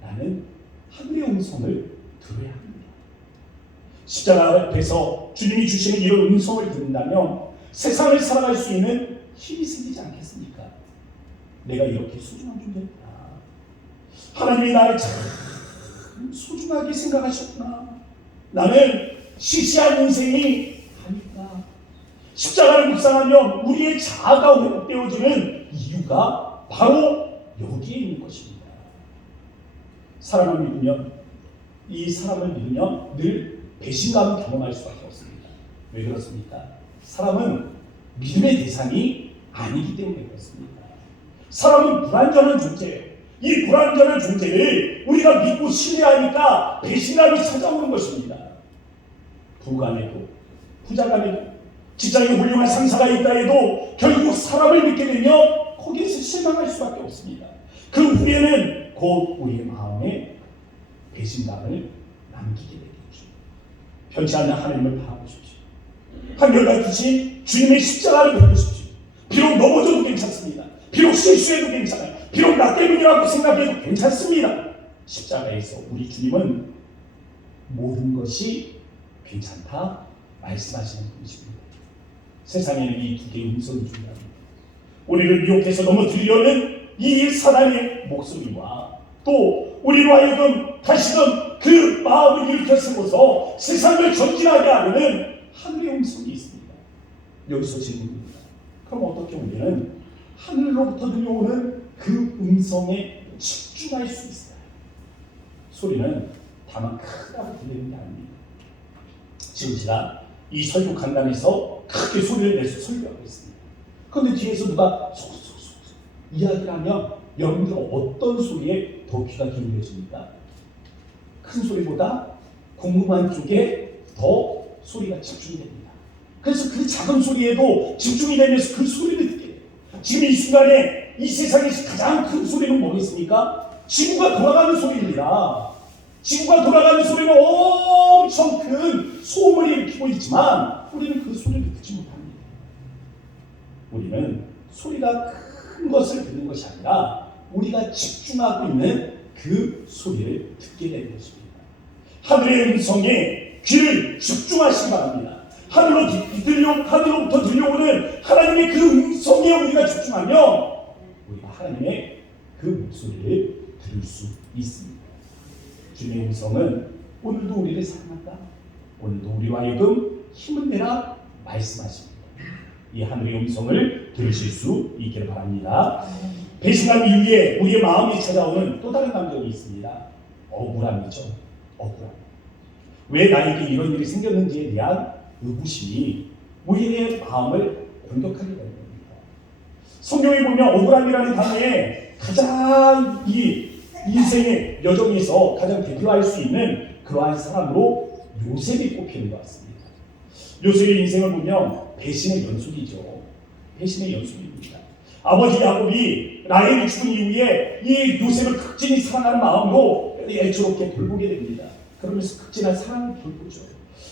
라는 하늘의 음성을 들어야 합니다. 십자가 앞에서 주님이 주시는 이런 음성을 듣는다면 세상을 살아갈 수 있는 힘이 생기지 않겠습니까? 내가 이렇게 소중한 존재구나. 하나님이 나를 참 소중하게 생각하셨구나. 나는 시시한 인생이 아니다. 십자가를 묵상하면 우리의 자아가 회복되어지는 이유가 바로 여기에 있는 것입니다. 사람을 믿으면, 이 사람을 믿으면 늘 배신감을 경험할 수밖에 없습니다. 왜 그렇습니까? 사람은 믿음의 대상이 아니기 때문에 그렇습니다. 사람은 불완전한 존재예요. 이 불완전한 존재를 우리가 믿고 신뢰하니까 배신감이 찾아오는 것입니다. 부간에도 부자간에도 직장에 훌륭한 상사가 있다 해도 결국 사람을 믿게 되면 거기에서 실망할 수밖에 없습니다. 그 후에는 곧 우리의 마음에 배신감을 남기게 되겠죠. 편치 않는 하나님을 바라보십시오. 한결같이 주님의 십자가를 보십시오. 비록 넘어져도 괜찮습니다. 비록 실수해도 괜찮아요. 비록 나 때문이라고 생각해도 괜찮습니다. 십자가에서 우리 주님은 모든 것이 괜찮다 말씀하시는 분이십니다. 세상에는 이 두 개의 음성이 중요합니다. 우리를 미혹해서 넘어뜨리려는 이 사단의 목소리와 또 우리로 하여금 다시금 그 마음을 일으켜 세워서 세상을 전진하게 하려는 하늘의 음성이 있습니다. 여기서 질문입니다. 그럼 어떻게 우리는 하늘로부터 들려오는 그 음성에 집중할 수 있어요? 소리는 다만 크다고 들리는 게 아닙니다. 지금 제가 이 설교 강단에서 크게 소리를 내서 설교하고 있습니다. 그런데 뒤에서 누가 속속속 이야기를 하면 여러분들은 어떤 소리에 더 귀가 기울여집니까? 큰 소리보다 궁금한 쪽에 더 소리가 집중이 됩니다. 그래서 그 작은 소리에도 집중이 되면서 그 소리를 듣게 돼요. 지금 이 순간에 이 세상에서 가장 큰 소리는 뭐겠습니까? 지구가 돌아가는 소리입니다. 지구가 돌아가는 소리는 엄청 큰 소음을 일으키고 있지만 우리는 그 소리를 듣지 못합니다. 우리는 소리가 큰 것을 듣는 것이 아니라 우리가 집중하고 있는 그 소리를 듣게 되는 것입니다. 하늘의 음성에 귀를 집중하시기 바랍니다. 하늘로부터 들려오는 하나님의 그 음성에 우리가 집중하면 하나님의 그 목소리를 들을 수 있습니다. 주님의 음성은 오늘도 우리를 사랑한다. 오늘도 우리와 하여금 힘을 내라 말씀하십니다. 이 하늘의 음성을 들으실 수 있기를 바랍니다. 배신감 이후에 우리의 마음에 찾아오는 또 다른 감정이 있습니다. 억울함이죠. 억울함. 왜 나에게 이런 일이 생겼는지에 대한 의구심이 우리의 마음을 공격하게 되는 겁니다. 성경에 보면 억울함이라는 단어에 가장 이 인생의 여정에서 가장 대표할 수 있는 그러한 사람으로 요셉이 꼽히는 것 같습니다. 요셉의 인생을 보면 배신의 연속이죠. 배신의 연속입니다. 아버지 야곱이 라헬이 죽은 이후에 이 요셉을 극진히 사랑하는 마음으로 애처롭게 돌보게 됩니다. 그러면서 극진한 사랑을 돌보죠.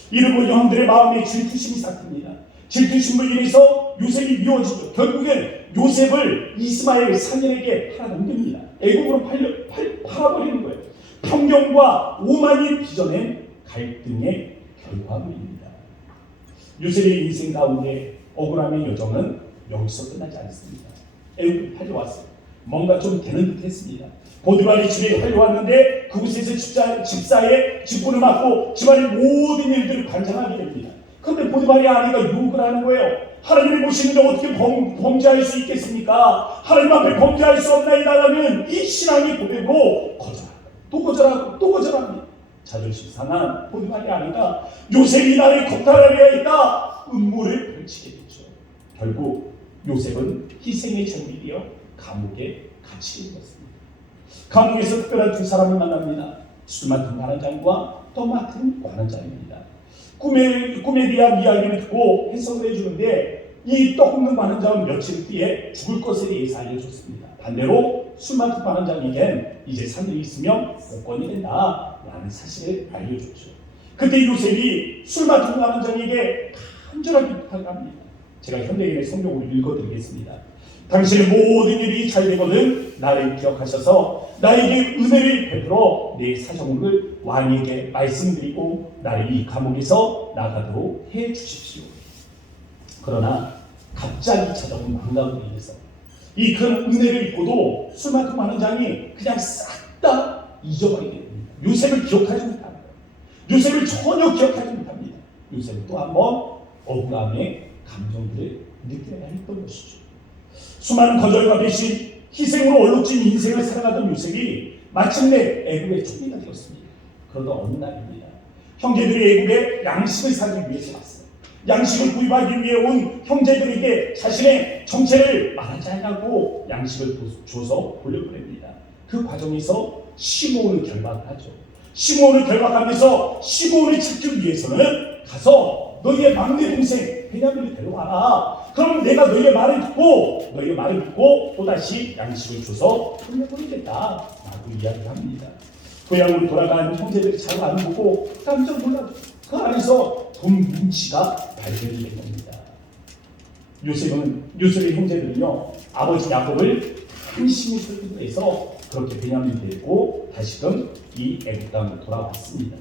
이러고 형들의 마음에 질투심이 싹틉니다. 질투심으로 인해서 요셉이 미워지죠. 결국엔 요셉을 이스마엘 상인에게 팔아넘깁니다. 애국으로 팔아버리는 거예요. 편견과 오만이 빚어낸 갈등의 결과물입니다. 요셉의 인생 가운데 억울함의 여정은 여기서 끝나지 않습니다. 애국을 팔려왔어요. 뭔가 좀 되는 듯 했습니다. 보디발의 집에 팔려왔는데 그곳에서 집사의 직분을 맡고 집안의 모든 일들을 관장하게 됩니다. 그런데 보디발의 아내가 욕을 하는 거예요. 하나님이 보시는데 어떻게 범죄할 수 있겠습니까? 하나님 앞에 범죄할 수 없나이다라는 이 신앙의 고백으로 거절하고 또 거절하고 또 거절합니다. 자존심 상한 보디발의 아내가 요셉이 나를 겁탈하려 했다 음모를 펼치게 됐죠. 결국 요셉은 희생의 제물이 되어 감옥에 갇히게 되었습니다. 감옥에서 특별한 두 사람을 만납니다. 술 맡은 관원장과 떡 맡은 관원장입니다. 꿈에 대한 이야기를 듣고 해석을 해주는데 이 떡 굽는 관원장은 며칠 뒤에 죽을 것에 대해서 알려줬습니다. 반대로 술 맡은 관원장에겐 이제 산들이 있으면 복권이 된다라는 사실을 알려줬죠. 그때 요셉이 술 맡은 관원장에게 간절하게 부탁을 합니다. 제가 현대인의 성경으로 읽어드리겠습니다. 당신의 모든 일이 잘 되거든 나를 기억하셔서 나에게 은혜를 베풀어 내 사정을 왕에게 말씀드리고 나를 이 감옥에서 나가도록 해 주십시오. 그러나 갑자기 찾아온 망각으로 인해서 이 큰 은혜를 입고도 술 맡은 관원장이 그냥 싹 다 잊어버리게 됩니다. 요셉을 기억하지 못합니다. 요셉을 전혀 기억하지 못합니다. 요셉은 또 한 번 억울함의 감정들을 느껴야 했던 것이죠. 수많은 거절과 배신, 희생으로 얼룩진 인생을 살아가던 요셉이 마침내 애굽의 총리가 되었습니다. 그러던 어느 날입니다. 형제들이 애굽에 양식을 사기 위해서 왔어요. 양식을 구입하기 위해 온 형제들에게 자신의 정체를 말하지 않고 양식을 줘서 돌려보냅니다. 그 과정에서 시므온을 결박을 하죠. 시므온을 결박하면서 시므온을 찾기 위해서는 가서 너희의 막내 동생 베냐민을 데려와라. 그럼 내가 너희의 말을 듣고 또다시 양식을 줘서 돌려보내겠다 라고 이야기를 합니다. 고향으로 돌아간 형제들이 잘 안 보고 깜짝 놀라죠. 그 안에서 돈 뭉치가 발견이 된 겁니다. 요셉의 형제들은요 아버지 야곱을 한심히 설득을 해서 그렇게 베냐민을 데리고 다시금 이 애굽 땅으로 돌아왔습니다.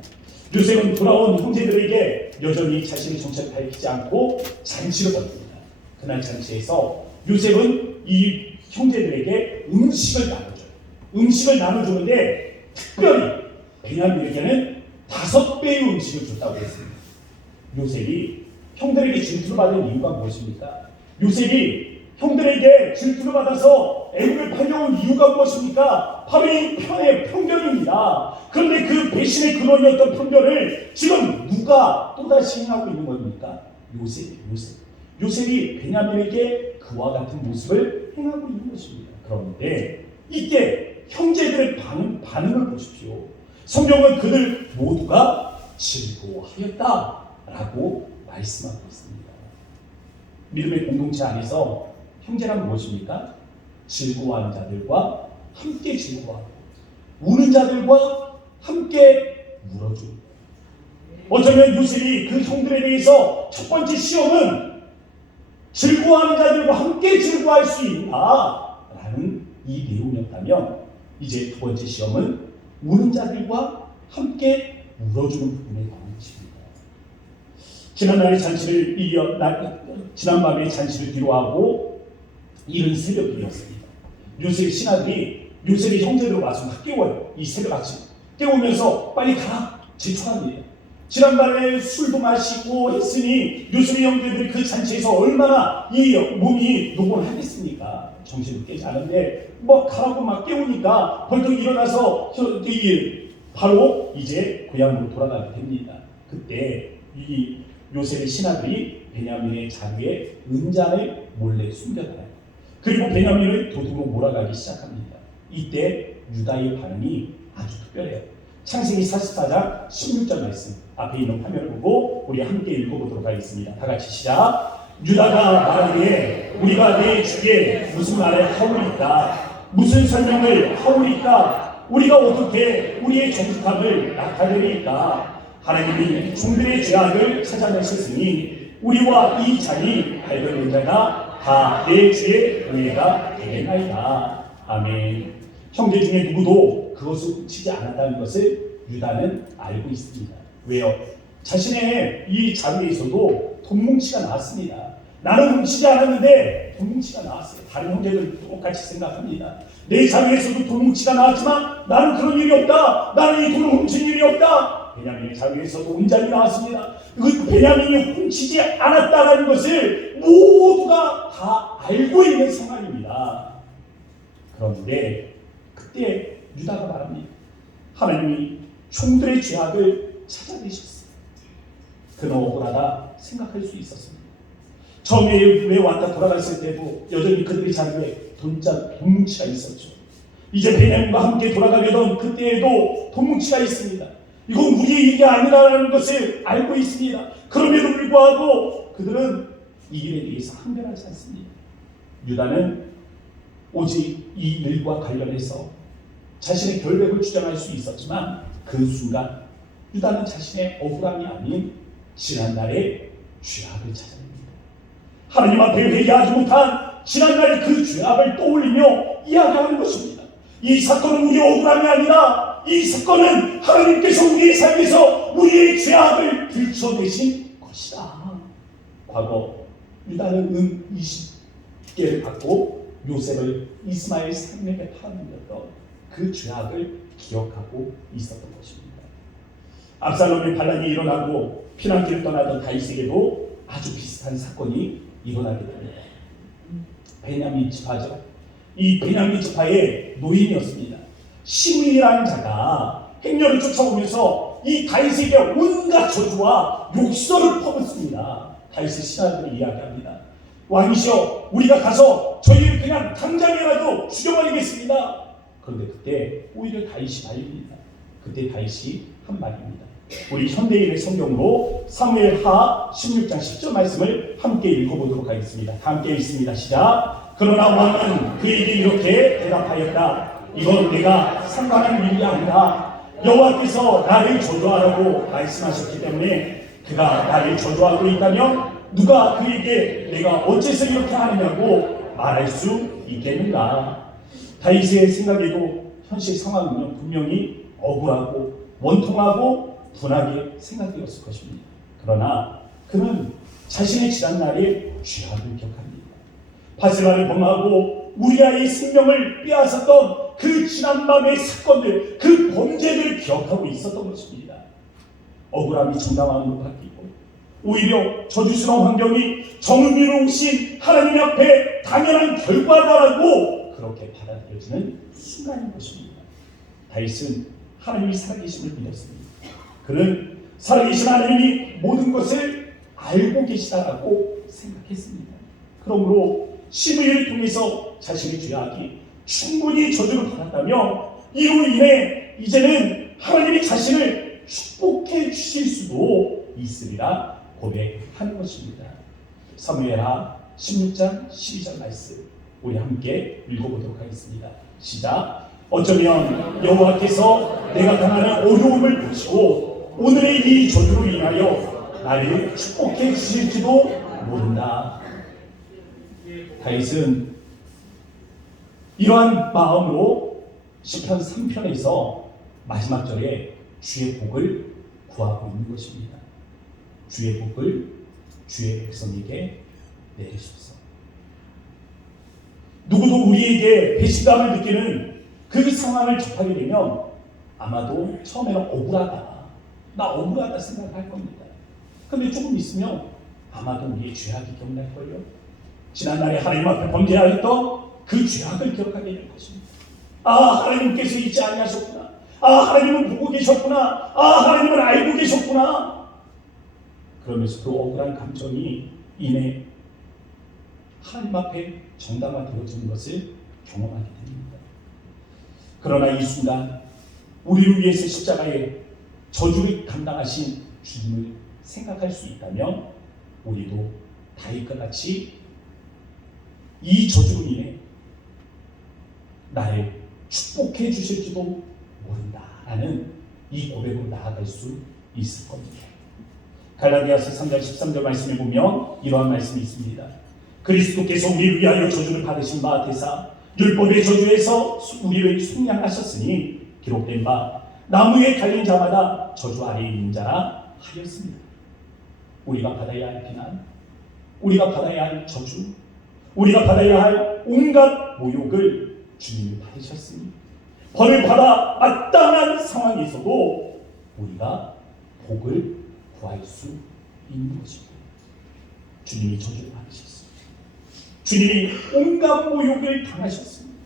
요셉은 돌아온 형제들에게 여전히 자신의 정체를 밝히지 않고 잔치를 벌입니다. 그날 잔치에서 요셉은 이 형제들에게 음식을 나눠줘요. 음식을 나눠주는데 특별히 베냐민에게는 5배의 음식을 줬다고 했습니다. 요셉이 형들에게 질투를 받은 이유가 무엇입니까? 요셉이 형들에게 질투를 받아서 애굽을 팔려온 이유가 무엇입니까? 바로 이 편견입니다. 그런데 그 배신의 근원이었던 편견을 지금 누가 또다시 행하고 있는 겁니까? 요셉이 베냐민에게 그와 같은 모습을 행하고 있는 것입니다. 그런데 이때 형제들의 반응을 보십시오. 성경은 그들 모두가 즐거워하였다라고 말씀하고 있습니다. 믿음의 공동체 안에서 형제란 무엇입니까? 즐거워하는 자들과 함께 즐거워하고 우는 자들과 함께 울어주고. 어쩌면 요셉이 그 형들에 대해서 첫 번째 시험은 즐거워하는 자들과 함께 즐거워할 수 있다라는 이 내용이었다면 이제 두 번째 시험은 우는 자들과 함께 울어주는 부분에 나오는 것입니다. 지난밤에 잔치를 뒤로하고 이른 새벽이었습니다. 요셉의 신하들이 요셉의 형제들 와서 막 깨워요. 이 새벽 아침 깨우면서 빨리 가라 제초합니다. 지난번에 술도 마시고 했으니 요셉의 형제들이 그 잔치에서 얼마나 이 몸이 노곤하겠습니까? 정신을 깨지 않은데 뭐 가라고 막 깨우니까 벌떡 일어나서 바로 이제 고향으로 돌아가게 됩니다. 그때 이 요셉의 신하들이 베냐민의 자루에 은잔을 몰래 숨겨놔요. 그리고 베냐민을 도둑으로 몰아가기 시작합니다. 이때 유다의 반응이 아주 특별해요. 창세기 44장 16절 말씀 앞에 있는 화면을 보고 우리 함께 읽어보도록 하겠습니다. 다 같이 시작. 유다가 말하기에 우리가 내 주께 무슨 말을 하오리까? 무슨 설명을 하오리까? 우리가 어떻게 우리의 정직함을 나타내리까? 하나님이 종들의 죄악을 찾아내셨으니 우리와 이 잔이 발견된 자가 다 내 주의 은혜가 되겠나이다. 아멘. 형제 중에 누구도 그것을 훔치지 않았다는 것을 유다는 알고 있습니다. 왜요? 자신의 이 자리에서도 돈뭉치가 나왔습니다. 나는 훔치지 않았는데 돈뭉치가 나왔어요. 다른 형제들도 똑같이 생각합니다. 내 자리에서도 돈뭉치가 나왔지만 나는 그런 일이 없다. 나는 이 돈을 훔친 일이 없다. 베냐민의 자리에서도 은잔이 나왔습니다. 그 베냐민이 훔치지 않았다는 것을 모두가 다 알고 있는 상황입니다. 그런데 그때 유다가 말합니다. 하나님이 종들의 죄악을 찾아내셨어요. 그는 억울하다 생각할 수 있었습니다. 처음에 왜 왔다 돌아갔을 때도 여전히 그들의 자리에 돈뭉치가 있었죠. 이제 베냐민과 함께 돌아가게 된 그때에도 돈뭉치가 있습니다. 이건 우리의 일이 아니라는 것을 알고 있습니다. 그럼에도 불구하고 그들은 이 일에 대해서 항변하지 않습니다. 유다는 오직 이 일과 관련해서 자신의 결백을 주장할 수 있었지만 그 순간 유다는 자신의 억울함이 아닌 지난날의 죄악을 찾아냅니다. 하나님 앞에 회개하지 못한 지난날의 그 죄악을 떠올리며 이야기하는 것입니다. 이 사건은 우리의 억울함이 아니라 이 사건은 하나님께서 우리의 삶에서 우리의 죄악을 들춰내신 것이다. 과거 유다는 은 20개를 받고 요셉을 이스마엘 산맥에 팔아넘겼던 그 죄악을 기억하고 있었던 것입니다. 압살롬의 반란이 일어나고 피난길을 떠나던 다윗에게도 아주 비슷한 사건이 일어나게 됩니다. 베냐민 지파죠. 이 베냐민 지파의 노인이었습니다. 시므이라는 자가 행렬을 쫓아오면서 이 다윗에게 온갖 저주와 욕설을 퍼붓습니다. 다윗의 신하들이 이야기합니다. 왕이시여, 우리가 가서 저희를 그냥 당장이라도 죽여버리겠습니다. 그런데 그때 오히려 다윗이 말립니다. 그때 다윗이 한 말입니다. 우리 현대인의 성경으로 사무엘하 16장 10절 말씀을 함께 읽어보도록 하겠습니다. 함께 읽습니다. 시작. 그러나 왕은 그에게 이렇게 대답하였다. 이건 내가 상관한 일이 아니라 여호와께서 나를 저주하라고 말씀하셨기 때문에 그가 나를 저주하고 있다면 누가 그에게 내가 어째서 이렇게 하느냐고 말할 수 있겠는가. 다윗의 생각에도 현실 상황은 분명히 억울하고 원통하고 분하게 생각되었을 것입니다. 그러나 그는 자신의 지난날의 죄악을 기억합니다. 바세바를 범하고 우리아의 생명을 빼앗았던 그 지난밤의 사건들, 그 범죄들을 기억하고 있었던 것입니다. 억울함이 정당함으로 바뀌고 오히려 저주스러운 환경이 정의로우신 하나님 앞에 당연한 결과다라고 그렇게 받아들여지는 순간인 것입니다. 다윗은 하나님이 살아계심을 믿었습니다. 그는 살아계신 하나님이 모든 것을 알고 계시다라고 생각했습니다. 그러므로 시므이를 통해서 자신의 죄악이 충분히 저주를 받았다며 이로 인해 이제는 하나님이 자신을 축복해 주실 수도 있으리라 고백하는 것입니다. 사무엘하 16장 12절 말씀 우리 함께 읽어보도록 하겠습니다. 시작. 어쩌면 여호와께서 내가 당하는 어려움을 보시고 오늘의 이 저주로 인하여 나를 축복해 주실지도 모른다. 다윗은 이러한 마음으로 시편 3편에서 마지막 절에 주의 복을 구하고 있는 것입니다. 주의 복을 주의 백성에게 내리소서. 누구도 우리에게 배신감을 느끼는 그 상황을 접하게 되면 아마도 처음에는 억울하다, 나 억울하다 생각할 겁니다. 근데 조금 있으면 아마도 우리의 죄악이 기억날걸요. 지난날에 하나님 앞에 범죄하였던 그 죄악을 기억하게 될 것입니다. 아, 하나님께서 잊지 아니하셨구나. 아, 하나님은 보고 계셨구나. 아, 하나님은 알고 계셨구나. 그러면서 그 억울한 감정이 이내 하나님 앞에 정당화되어지는 것을 경험하게 됩니다. 그러나 이 순간 우리를 위해서 십자가의 저주를 감당하신 주님을 생각할 수 있다면 우리도 다윗과 같이 이 저주로 인해 나를 축복해 주실지도 모른다라는 이 고백으로 나아갈 수 있을 겁니다. 갈라디아서 3장 13절 말씀에 보면 이러한 말씀이 있습니다. 그리스도께서 우리를 위하여 저주를 받으신 바 되사 율법의 저주에서 우리를 속량하셨으니 기록된 바 나무에 달린 자마다 저주 아래에 있는 자라 하였습니다. 우리가 받아야 할 비난, 우리가 받아야 할 저주, 우리가 받아야 할 온갖 모욕을 주님이 받으셨으니 벌을 받아 마땅한 상황에서도 우리가 복을 구할 수 있는 것입니다. 주님이 저주를 받으셨습니다. 주님이 온갖 모욕을 당하셨습니다.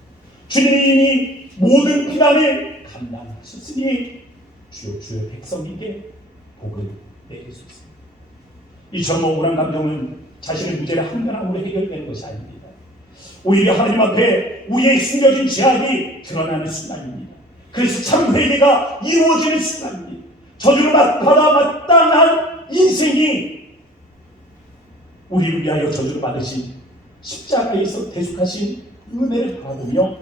주님이 모든 비난을 감당하셨으니 주의 백성에게 복을 내리소서. 이처럼 억울한 감정은 자신의 문제를 한편함으로 해결되는 것이 아닙니다. 오히려 하나님 앞에 우리의 숨겨진 죄악이 드러나는 순간입니다. 그래서 참 회개가 이루어지는 순간입니다. 저주를 받아 마땅한 인생이 우리를 위하여 저주를 받으신 십자가에서 대속하신 은혜를 바라보며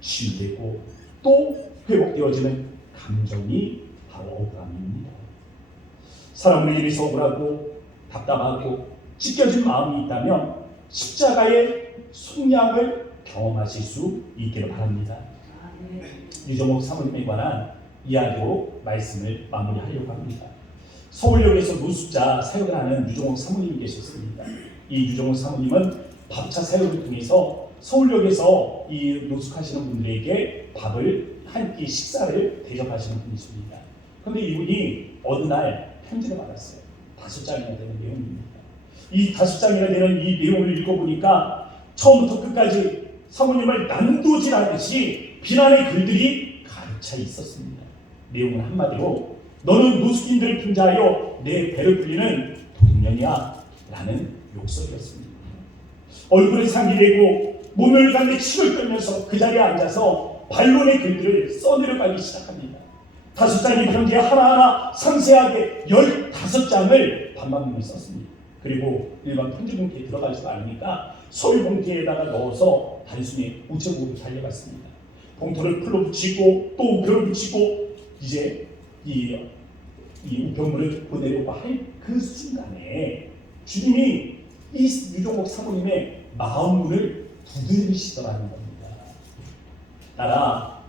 치유되고 또 회복되어지는 감정이 바로 억울함입니다. 사람을 인해서 억울하고 답답하고 찢겨진 마음이 있다면 십자가의 속량을 경험하실 수 있기를 바랍니다. 유정옥 사모님에 관한 이야기로 말씀을 마무리하려고 합니다. 서울역에서 노숙자 사역을 하는 유정옥 사모님이 계셨습니다. 이 유정옥 사모님은 밥차 사역을 통해서 서울역에서 이 노숙하시는 분들에게 밥을 한 끼 식사를 대접하시는 분이십니다. 그런데 이분이 어느 날 편지를 받았어요. 5장이나 되는 내용입니다. 이 5장이나 되는 이 내용을 읽어보니까 처음부터 끝까지 사모님을 난도질하듯이 비난의 글들이 가득 차 있었습니다. 내용은 한마디로 너는 노숙인들을 풍자하여 내 배를 불리는 도둑년이야 라는 욕설이었습니다. 얼굴에 상이 되고 몸을 가는데 침을 끌면서 그 자리에 앉아서 반론의 글들을 써내려가기 시작합니다. 5장의 편지에 하나하나 상세하게 15장을 반반문을 썼습니다. 그리고 일반 편지 봉투에 들어가지도 않으니까 서류 봉투에다가 넣어서 단순히 우체국으로 달려갔습니다. 봉투를 풀로 붙이고 또 우표를 붙이고 이제 이 우편물을 보내려고 할 그 순간에 주님이 이 유정옥 사모님의 마음문을 두드리시더라는 겁니다. 나라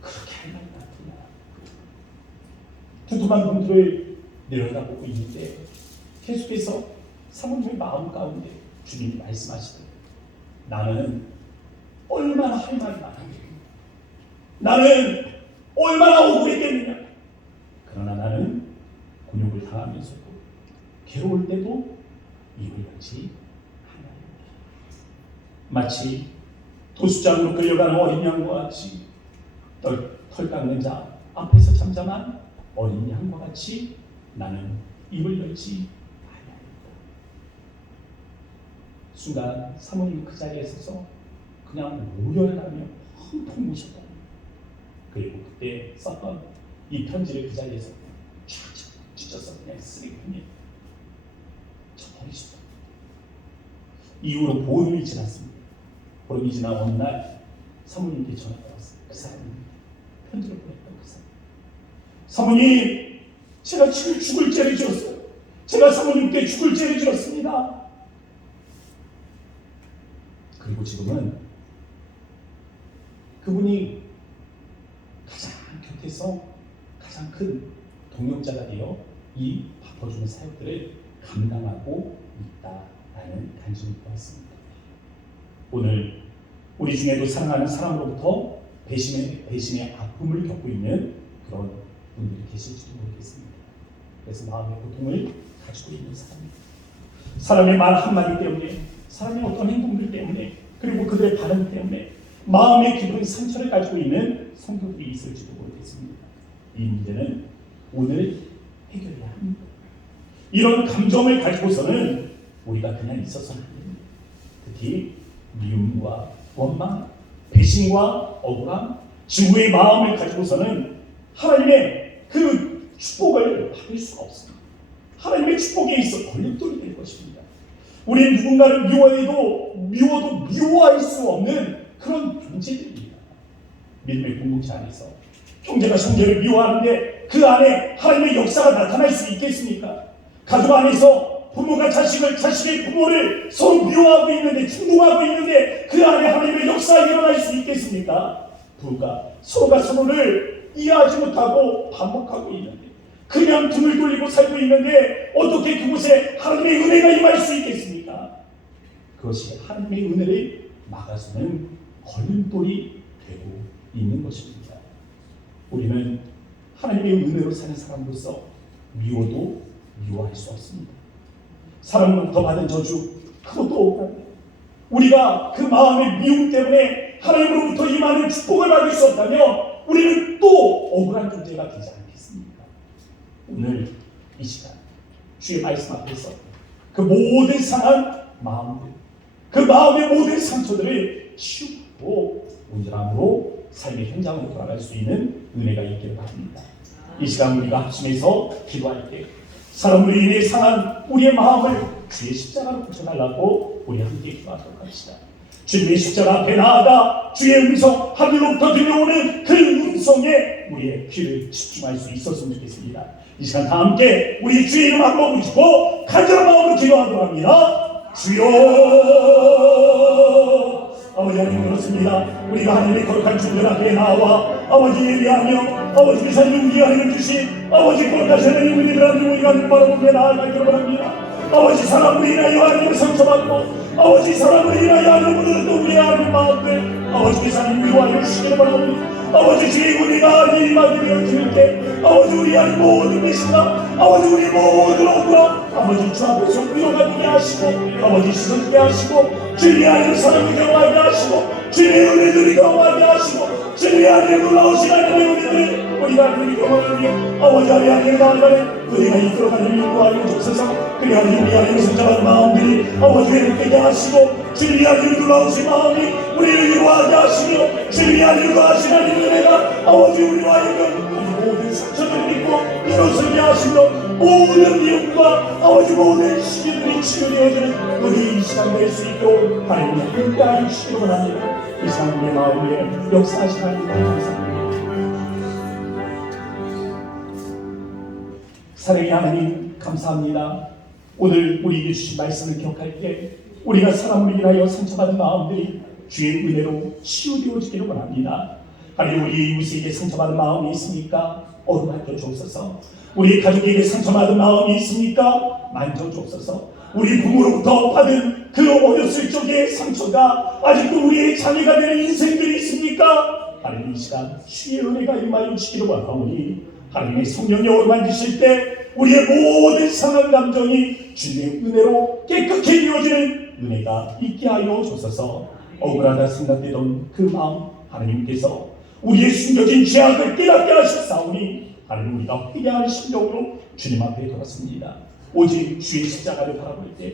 그렇게 할 말이 많구나. 두툼한 봉투를 내려다보고 있는데 계속해서 사모님의 마음 가운데 주님이 말씀하시더라고요. 나는 얼마나 할 말이 많은데, 나는 얼마나 억울했겠느냐. 그러나 나는 곤욕을 당하면서도 괴로울 때도 입을 열지 않았다. 마치 도수장으로 끌려가는 어린 양과 같이 털 깎는 자 앞에서 잠잠한 어린 양과 같이 나는 입을 열지 않았다. 순간 사모님 그 자리에 서서 그냥 모혈하며 펑펑 우셨다. 그리고 그때 썼던 이 편지를 그 자리에서 촥촥 찢어서 그냥 쓰레기통에 쳐버리셨다. 이후로 보름이 지났습니다. 보름이 지난 어느 날 사모님께 전화가 왔어요. 그 사람이 편지를 보냈던 그 사람. 사모님, 제가 지금 죽을 죄를 지었어요. 제가 사모님께 죽을 죄를 지었습니다. 그리고 지금은 그분이 가장 곁에서 가장 큰 동역자가 되어 이 바꿔주는 사역들을 감당하고 있다라는 간증을 보았습니다. 오늘 우리 중에도 사랑하는 사람으로부터 배신의 아픔을 겪고 있는 그런 분들이 계실지도 모르겠습니다. 그래서 마음의 고통을 가지고 있는 사람입니다. 사람의 말 한마디 때문에, 사람의 어떤 행동들 때문에, 그리고 그들의 반응 때문에 마음의 깊은 상처를 가지고 있는 성도들이 있을지도 모르겠습니다. 이 문제는 오늘 해결해야 합니다. 이런 감정을 가지고서는 우리가 그냥 있어서는 안 됩니다. 특히 미움과 원망, 배신과 억울함, 증오의 마음을 가지고서는 하나님의 그 축복을 받을 수가 없습니다. 하나님의 축복에 있어 걸림돌이 될 것입니다. 우리는 누군가를 미워도 미워할 수 없는 그런 존재들입니다. 믿음의 공동체 안에서 형제가 형제를 미워하는데 그 안에 하나님의 역사가 나타날 수 있겠습니까? 가족 안에서 부모가 자식의 부모를 서로 미워하고 있는데, 충동하고 있는데 그 안에 하나님의 역사가 일어날 수 있겠습니까? 부부가 서로가 서로를 이해하지 못하고 반복하고 있는데, 그냥 등을 돌리고 살고 있는데 어떻게 그곳에 하나님의 은혜가 임할 수 있겠습니까? 그것이 하나님의 은혜를 막아서는 걸림돌이 되고 있는 것입니다. 우리는 하나님의 은혜로 사는 사람으로서 미워도 미워할 수 없습니다. 사람으로부터 받은 저주, 그것도 억울합니다. 우리가 그 마음의 미움 때문에 하나님으로부터 임하는 축복을 받을 수 없다면 우리는 또 억울한 존재가 되지 않겠습니까? 오늘 이 시간 주의 말씀 앞에서 그 모든 상한 마음들, 그 마음의 모든 상처들을 치우고 온전함으로 삶의 현장으로 돌아갈 수 있는 은혜가 있기를 바랍니다. 이 시간 우리가 합심해서 기도할 때 사람으로 인해 상한 우리의 마음을 주의 십자가로 고쳐달라고 우리 함께 기도하도록 합시다. 주님의 십자가 앞에 나아가 주의 음성, 하늘로부터 들려오는 그 음성에 우리의 귀를 집중할 수 있었으면 좋겠습니다. 이 시간 다 함께 우리 주의 이름 한번 부르시고 간절한 마음으로 기도하도록 합니다. 주여, 아버지 하나님 그렇습니다. 우리가 하나님의 거룩한 주님 앞에 나와 아버지 예배하며 아버지 사님 우리 하나님 주신 아버지 거룩하신 하나님 우리들 하나님 우리가 하나님 바라보며 나아가기를 바랍니다. 아버지 사람으로 인하여 하나님 상처받고 아버지 사람으로 인하여 하나님 또 우리의 하나님 마음들 아버지 하나님 위로하여 주시기를 바랍니다. 아버지 주의 은혜가 임하게 되어질 때 아버지 우리 하나님 모든 것이다 아버지 우리 모든 억울함 아버지 주 앞에서 위로가 되게 하시고 아버지 시선되게 하시고 주님의 하나님 사랑을 경험하게 하시고 주님의 은혜들이 경험하게 하시고 주님의 하나님 놀라우신 하나님의 은혜들을 우리가 하나님이 경험하며 아버지 하나님 나아가는 우리가 이끌어가는 인도하여 주옵소서. 그리 하나님 우리 하나님의 성장한 마음들이 아버지 회복되게 하시고 주님이 하나님 놀라우신 마음이 우리를 위로하게 하시며 주님이 하나님 하신 하나님의 은혜가 아버지 우리와 하여금 모든 상처를 믿고 일어서게 하시며 모든 미움과 아버지 모든 시기들이 치유되어지는 우리 이 시간 될 수 있도록 하나님이 함께하여 주시기 바랍니다. 이 시간 우리의 마음에 역사하신 하나님 감사합니다. 사랑의 하나님 감사합니다. 오늘 우리에게 주신 말씀을 기억할 때 우리가 사람을 인하여 상처받은 마음들이 주의 은혜로 치유되어지기를 원합니다. 하나님 우리 이웃에게 상처받은 마음이 있습니까? 어루만져 주옵소서. 우리 가족에게 상처받은 마음이 있습니까? 만져 주옵소서. 우리 부모로부터 받은 그 어렸을 적의 상처가 아직도 우리의 장애가 되는 인생들이 있습니까? 하나님 이 시간 주의 은혜가 임하여 주시기를 원하오니 하나님의 성령이 어루만지실 때 우리의 모든 상한 감정이 주님의 은혜로 깨끗게 되어지는 은혜가 있게 하여 주소서. 억울하다 생각되던 그 마음 하나님께서 우리의 숨겨진 죄악을 깨닫게 하셨사오니 하나님 우리가 회개하는 심령으로 주님 앞에 돌았습니다. 오직 주의 십자가를 바라볼 때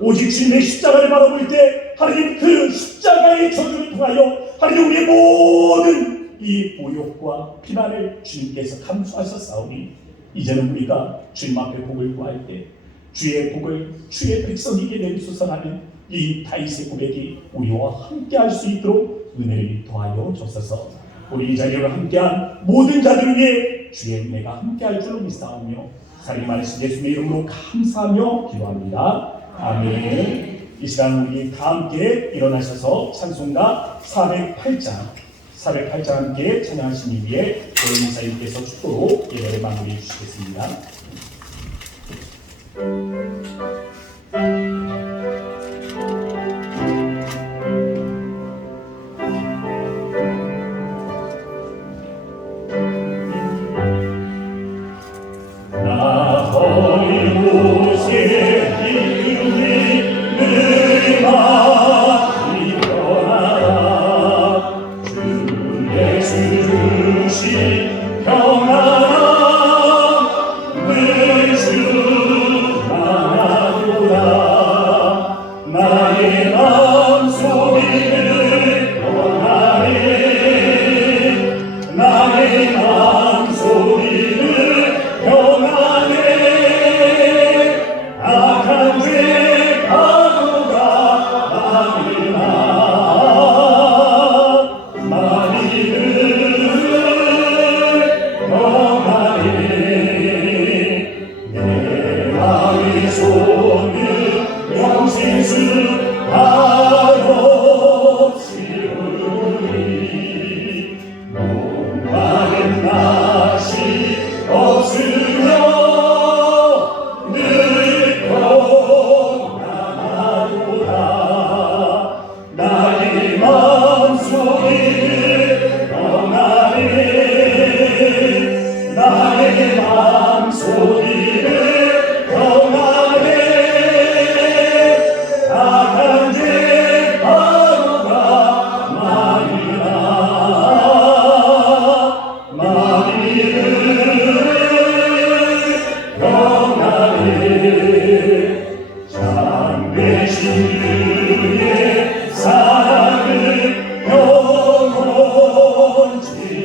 오직 주님의 십자가를 바라볼 때 하나님 그 십자가의 저주를 통하여 하나님 우리의 모든 이 모욕과 비난을 주님께서 감수하셨사오니 이제는 우리가 주님 앞에 복을 구할 때 주의 복을 주의 백성에게 내리소서라는 이 다윗의 고백이 우리와 함께할 수 있도록 은혜를 더하여 주옵소서. 우리 이 자리를 함께한 모든 자들 위해 주의 은혜가 함께할 줄로 믿사오며 살림 하신 예수님의 이름으로 감사하며 기도합니다. 아멘. 이 시간 우리 다 함께 일어나셔서 찬송가 408장 함께 찬양하신 이후에 고영 목사님께서 축도로 예배를 마무리해 주시겠습니다.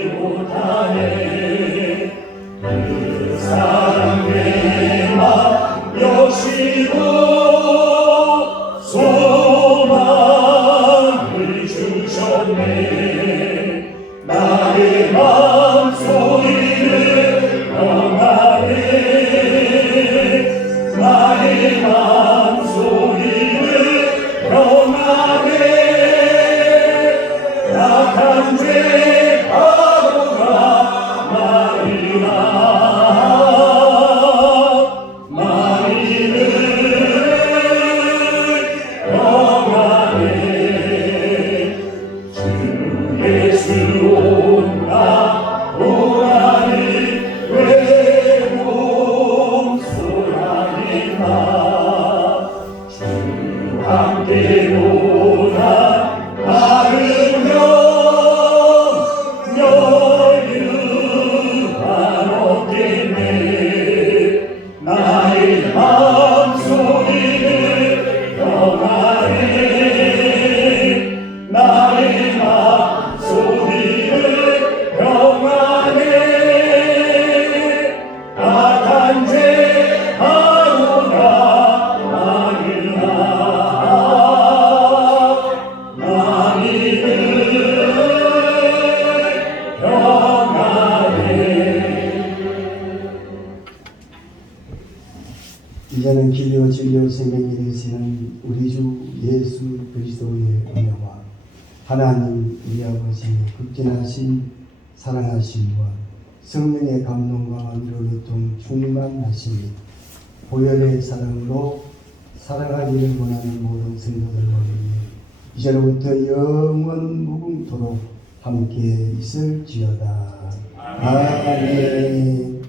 못하네 그 사랑 내 맘 여시고 소망을 주셨네 나의 맘소리를 영하네 나의 맘소리를 영하네 약한 죄 바보가 마리를 영하네 주 예수 온다 오라니 외로움 소란이나 주 함께 오라 나를 여유가 없겠네 나의 맘소리를 영하네 나의 맘소리를 영하네 악한 죄 바로가 마리를 이제는 길이요 진리요 생명이 되시는 우리 주 예수 그리스도의 은혜와 하나님 우리 아버지 극진하신 사랑하심과 성령의 감동과 위로교통 충만하심이 보혈의 사랑으로 사랑하기를 원하는 모든 성도들과 이제로부터 영원 무궁토록 함께 있을지어다. 아멘.